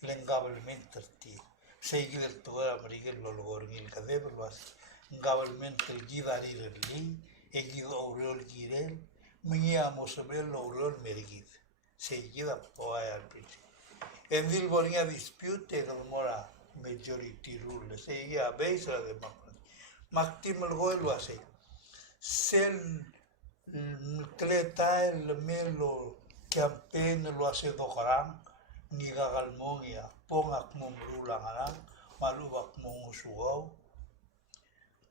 len government terti seguir toda americano lo gorgil kadebe lo asi government tergidari reli egido aurel girel mengiamo sabelo aurel merigid seguida poa al principio en Dilbonia dispute con mora majority rule seguía base la democracia maktim el lo hace sel treta el melo campaign lo hace dokaran ni gagalmongia pongak mumrula ngaran malubak mungusugau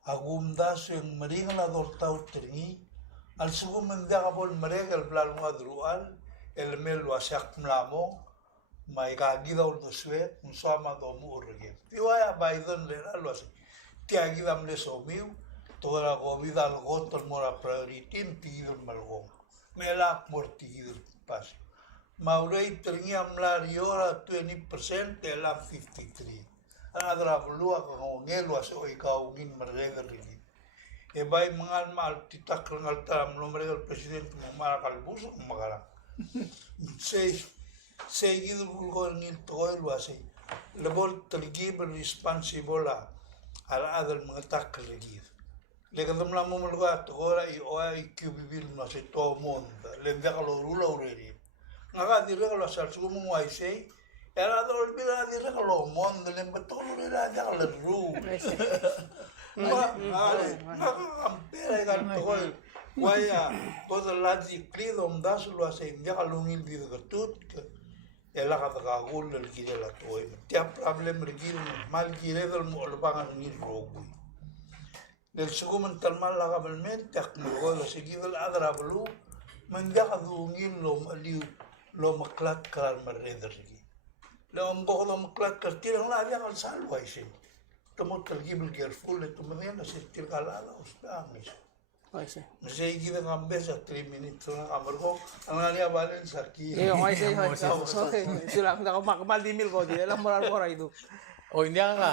agumdas yang meringla dortau teringi al sugum mendagabol meregal blalunga drual el melo asak mlamo mai gagida ul doswe un sama do murge iwaya Biden le lo así te agida mle somiu toda la govida al gotol mora priority tigido malgo mela mortigido pas maurei tringia mlar yora 20% de la 53 adra blua ko ngelo aso ikau ngin merega rigi e bai mangal mal titak ngal tam nombre del presidente mara kalbuso magara seguido vulgo en el toil lo hace le vol tergib responsible al adel mengatak legir le kadam la mo lugar tora i oi que vivir no se todo mundo le envia lo rula ureri ngaga dire lo sal su mo ai sei era do olvida dire lo mondo le meto lo era ya le ru ampera gal toil guaya todo lazi clidom das lo hace envia lo ngil di gatut ela kata gul el gire la toy tiap problem regil mal gire del molbangan ni rogu del segumen tal mal la government tak mo lo seguido el adra blu man ya du ngin lo maklat kal marreder gi lo mbo lo maklat kartir la ya al salwa ise tomo tergibel careful to me na se tirgalada os tamis Ay, sí. Masih kita ngambil 3 minutes na kamar ko. Ang nga balin sa ki. Iyo, ay, sí. Okay. Sila, nakamakamaldimil ko. Di alam mo rin ko rin. O hindi nga,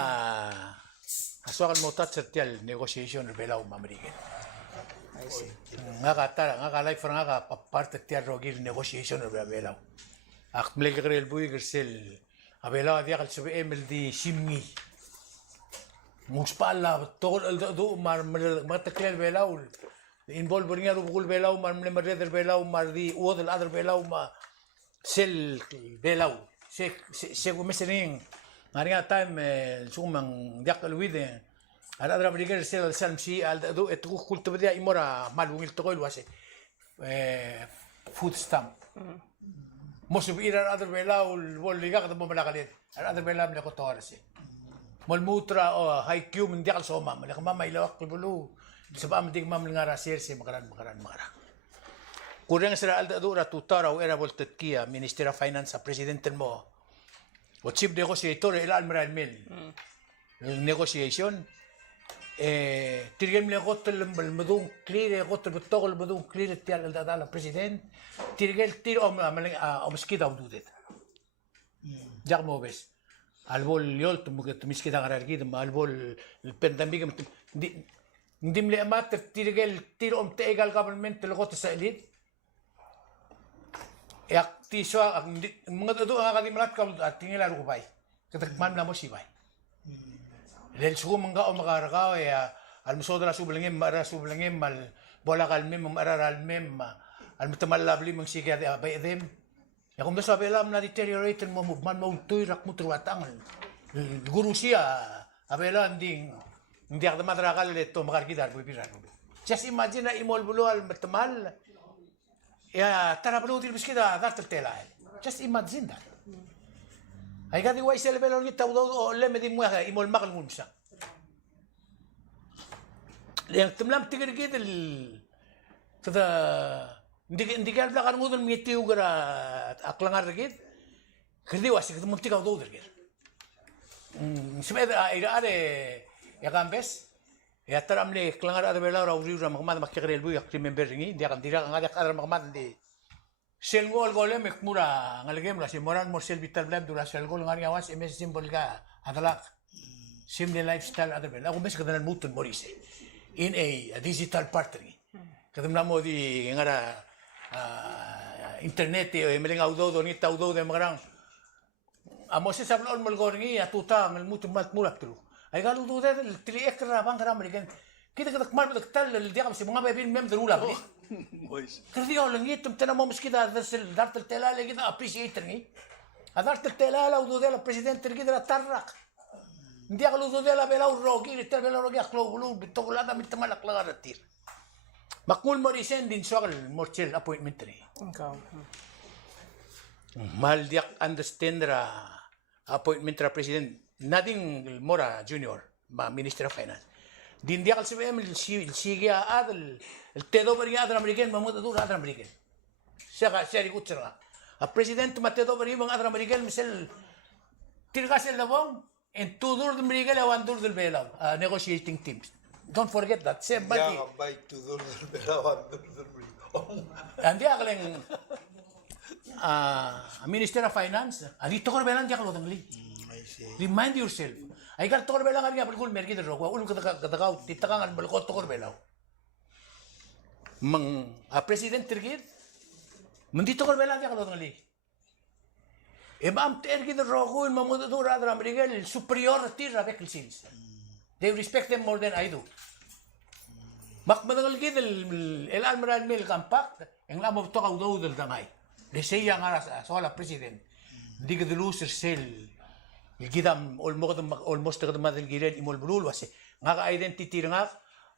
asuakan mo tatsatial negotiation rebelaw mamarikin. Ay, sí. Nga ka-life nga ka, parte tiyan rogil negotiation rebelaw. Ak mlega karel buwi gersel, abelaw dia kal sabi MLD simmi. Muspala, tol do mataklel belaw. Involve nga rubukul belaw, marmeder belaw, mardi uod other belaw, sel belaw. Se gumesening. Ngari nga time sumang diak alwide. Adra briger sel salmsi al do etu kulto dia imora malungil to koil wase. Food stamp. Mosub ira other belaw bol liga ka mo malakalit. Other belaw na ko torse. Malmutra o high Q mun diak soma, malaka mama ilawak bulu. Sa pa amating mamlinga rasir si makaran. Kurang sila alda dura tutaraw era voltet kia Minister of Finance sa presidente mo. O chief negotiator el Almeral Mil. Negotiation tirgem le gotel madung clear gotel betogol madung clear tiar alda dala president. Tirgel tir om skida ududet. Jak mo bes. Albol yol tumiskida ngarargid albol pandemic hindi mli amat tirgel tir om tegal government logot sa elite. Yak tiso ang mga do ang kadimalat ka at tingila ro bay. Katagman na mo si bay. Dahil sugo mangga o makarakaw almusodra sublangem mara sublangem mal bola kalmem mararalmem almutamal labli mang siga bay them. Ya kung sabi alam na deteriorate mo man mo tuy rak mo truatang. Guru siya abela hindi ako matrakal ito makarkidar ko piran. Just imagine na imol bulo al matamal. Ya tara palo til biskida datal tela. Just imagine that. Ay gadi way sel belo ni tawdo o leme di mo imol makal munsa. Yang temlam tigir el kada hindi ka blakan mo dun mitiw gara aklangar gid. Kadi wasi kada munti ka do der. Sibeda are ya kambes. Ya taram le klangar ada bela ra uriu ra magmad makikrel bu yak remember ngi dia kan dira ngadak adar magmad di. Sel gol gole mekmura ngalgem la si moran morsel vital blab dura sel gol ngari awas ms simbol ka adalak. Simple lifestyle ada bela. Ako mes kadanan mutun morise. In a digital partner. Kadam mo di ngara internet e meling audo ni taudo de magrang. Amo se sablon molgor ngi atuta mel mutun mat mulak tu. Ay galu do de tili ekra bang kara amerikan. Kita kmal bedak tal el dia si mga bebin mem drula bli. Kerdi ol ngi tum tana mo miskida darsel dart el tela le gida appreciate ngi. Adart el tela la do de la presidente gida tarrak. Ndi galu do de la bela rogi tel bela rogi aklo bulu bitogulada mitmal aklagar tir. Makmul morisen din sogal morchel appointment ni. Mal diak understand ra appointment ra president Nading Mora Junior, Minister of Finance. Din dia kal sebem sige adal el tedo beri adal American mamut adu adal American. Siya rikut cerna. A president matedo beri mang adal American misal tirgasel labong en tudur del American awan dur del belaw negotiating teams. Don't forget that. Same body. Ya bay tudur del belaw dur del American. Andi akaleng Minister of Finance. Adi tokor belan dia kalau tangli. Remind yourself. Ay kal tokor bela nga pagkul merki dero ko ulum katakaw titakangan balko tokor bela. Mang president tergid. Mandi tokor bela dia kalau ngali. Imam tergid dero ko mamud dura adra American superior tir rabek sins. They respect them more than I do. Mak madagal gid el Almeral Mil compact ang lamo to kaw do del damay. Lesaya nga sa wala president. Di ka loser sel Gidam almost the madal giren imol bulul wase nga ka identity nga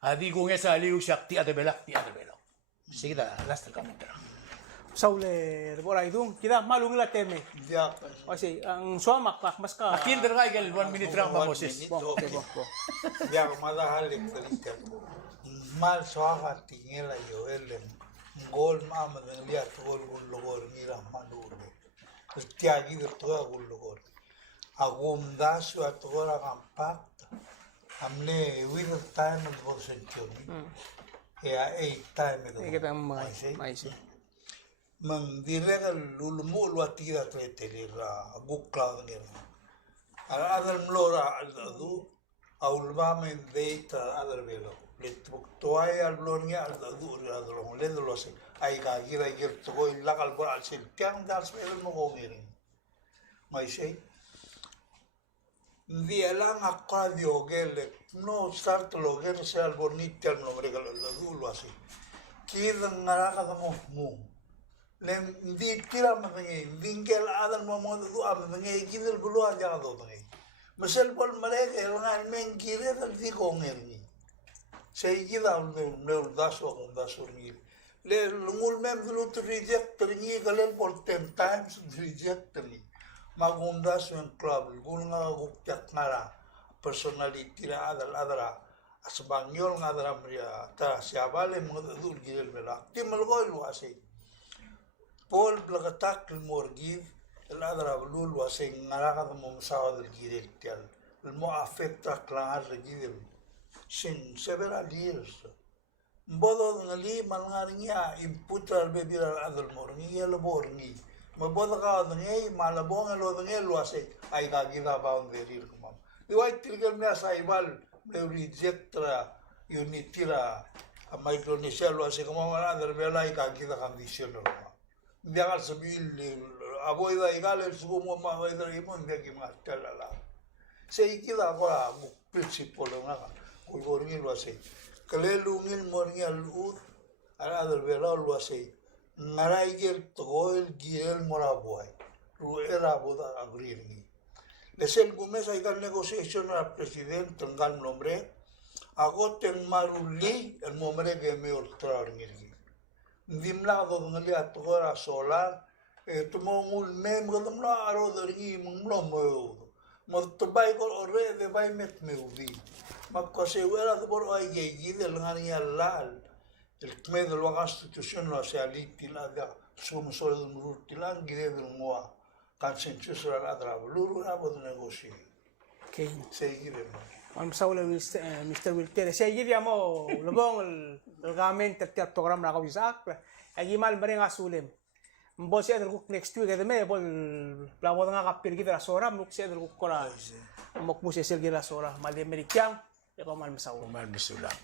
adi ko nga sa aliw shakti adebelak ti adebelo. Sige da last comment ra. Saule bora idung kita malung la teme. Ya. Kasi ang suamak mas ka. Akin der ga gel 1 minute ra Moses. Bo. Ya madahal elektrika. Mal soha tingela yo elen. Gol mama de liat gol logor mira manur. Tiagi de toda gol logor. Agumdasu atora compact. Amne with time of century. Ya, time itu. Kita mais. Mengdireka lulumu luatira tretelira gukla ngir. Adal mlora aldu aulba men deita adal velo. Lituk toai al blornya aldu adal lendo lose. Ai ka gira toy lakal bor al sil tiang dal spel mo ngiri. Mai sei. Dia lang akadio gele no start lo gele se al bonita no mereka aldu lo así. Kidang ngaraka mo. Lem di tira matangay bingkel adan mo mo do am matangay kidel bulu aja do matangay masel pol mereka elangan men kire dal di kongerni sei kida no daso ni le ngul mem dulu to reject ni galen por 10 times reject ni magunda sen club gulnga gukyak ngara personality ra adal asbanyol ngadara mria ta siabale mo do gidel bela timal gol wasi Paul blagatak المورجيف الأدرى بلول واسين نراقة ممساوى الجيل تيال المو أفكتا كلان الجيل sin several years bodo ngali malngaringia imputar bebira adal morngi yelo borngi mabodo ka ngai malabong lo ngai lo ase ai ka gida boundary kumam diwai tirgal me saibal me rejectra unitira a micronesia lo ase kumam adal bela ai ka gida condition lo biar sebil aboy da igal el sumo ma da imon de ki martala sei kila agora o principal na ko gorni lo sei kale lungil morngial ut ara del velo lo sei narai gel toil gel moraboy ru era boda agrini lesel gumes ay gal negotiation al presidente ngal nombre agoten maruli el momere que me ultra ngirgi dimla do ngali atgora solar tumongul mem gadamla aro dari munglo mo bai ko ore de bai met me ubi makko se wera de bor ay ge del ngani alal el kme de la constitution no se aliti la da sumo solo de murtilan gide del moa consensus la dra luru abo de negocio Okay. se gide Ang saula Mr. Wilter, siya mo lubong el gamen tertiap program na kawisak. Agi mal mereng asulim. Mbol siya del next week edeme bol plawod nga kapir kita sora muk siya del kora. Mok mo siya sel gira sora mal amerikang. Eko mal masaula. Kumal misulang.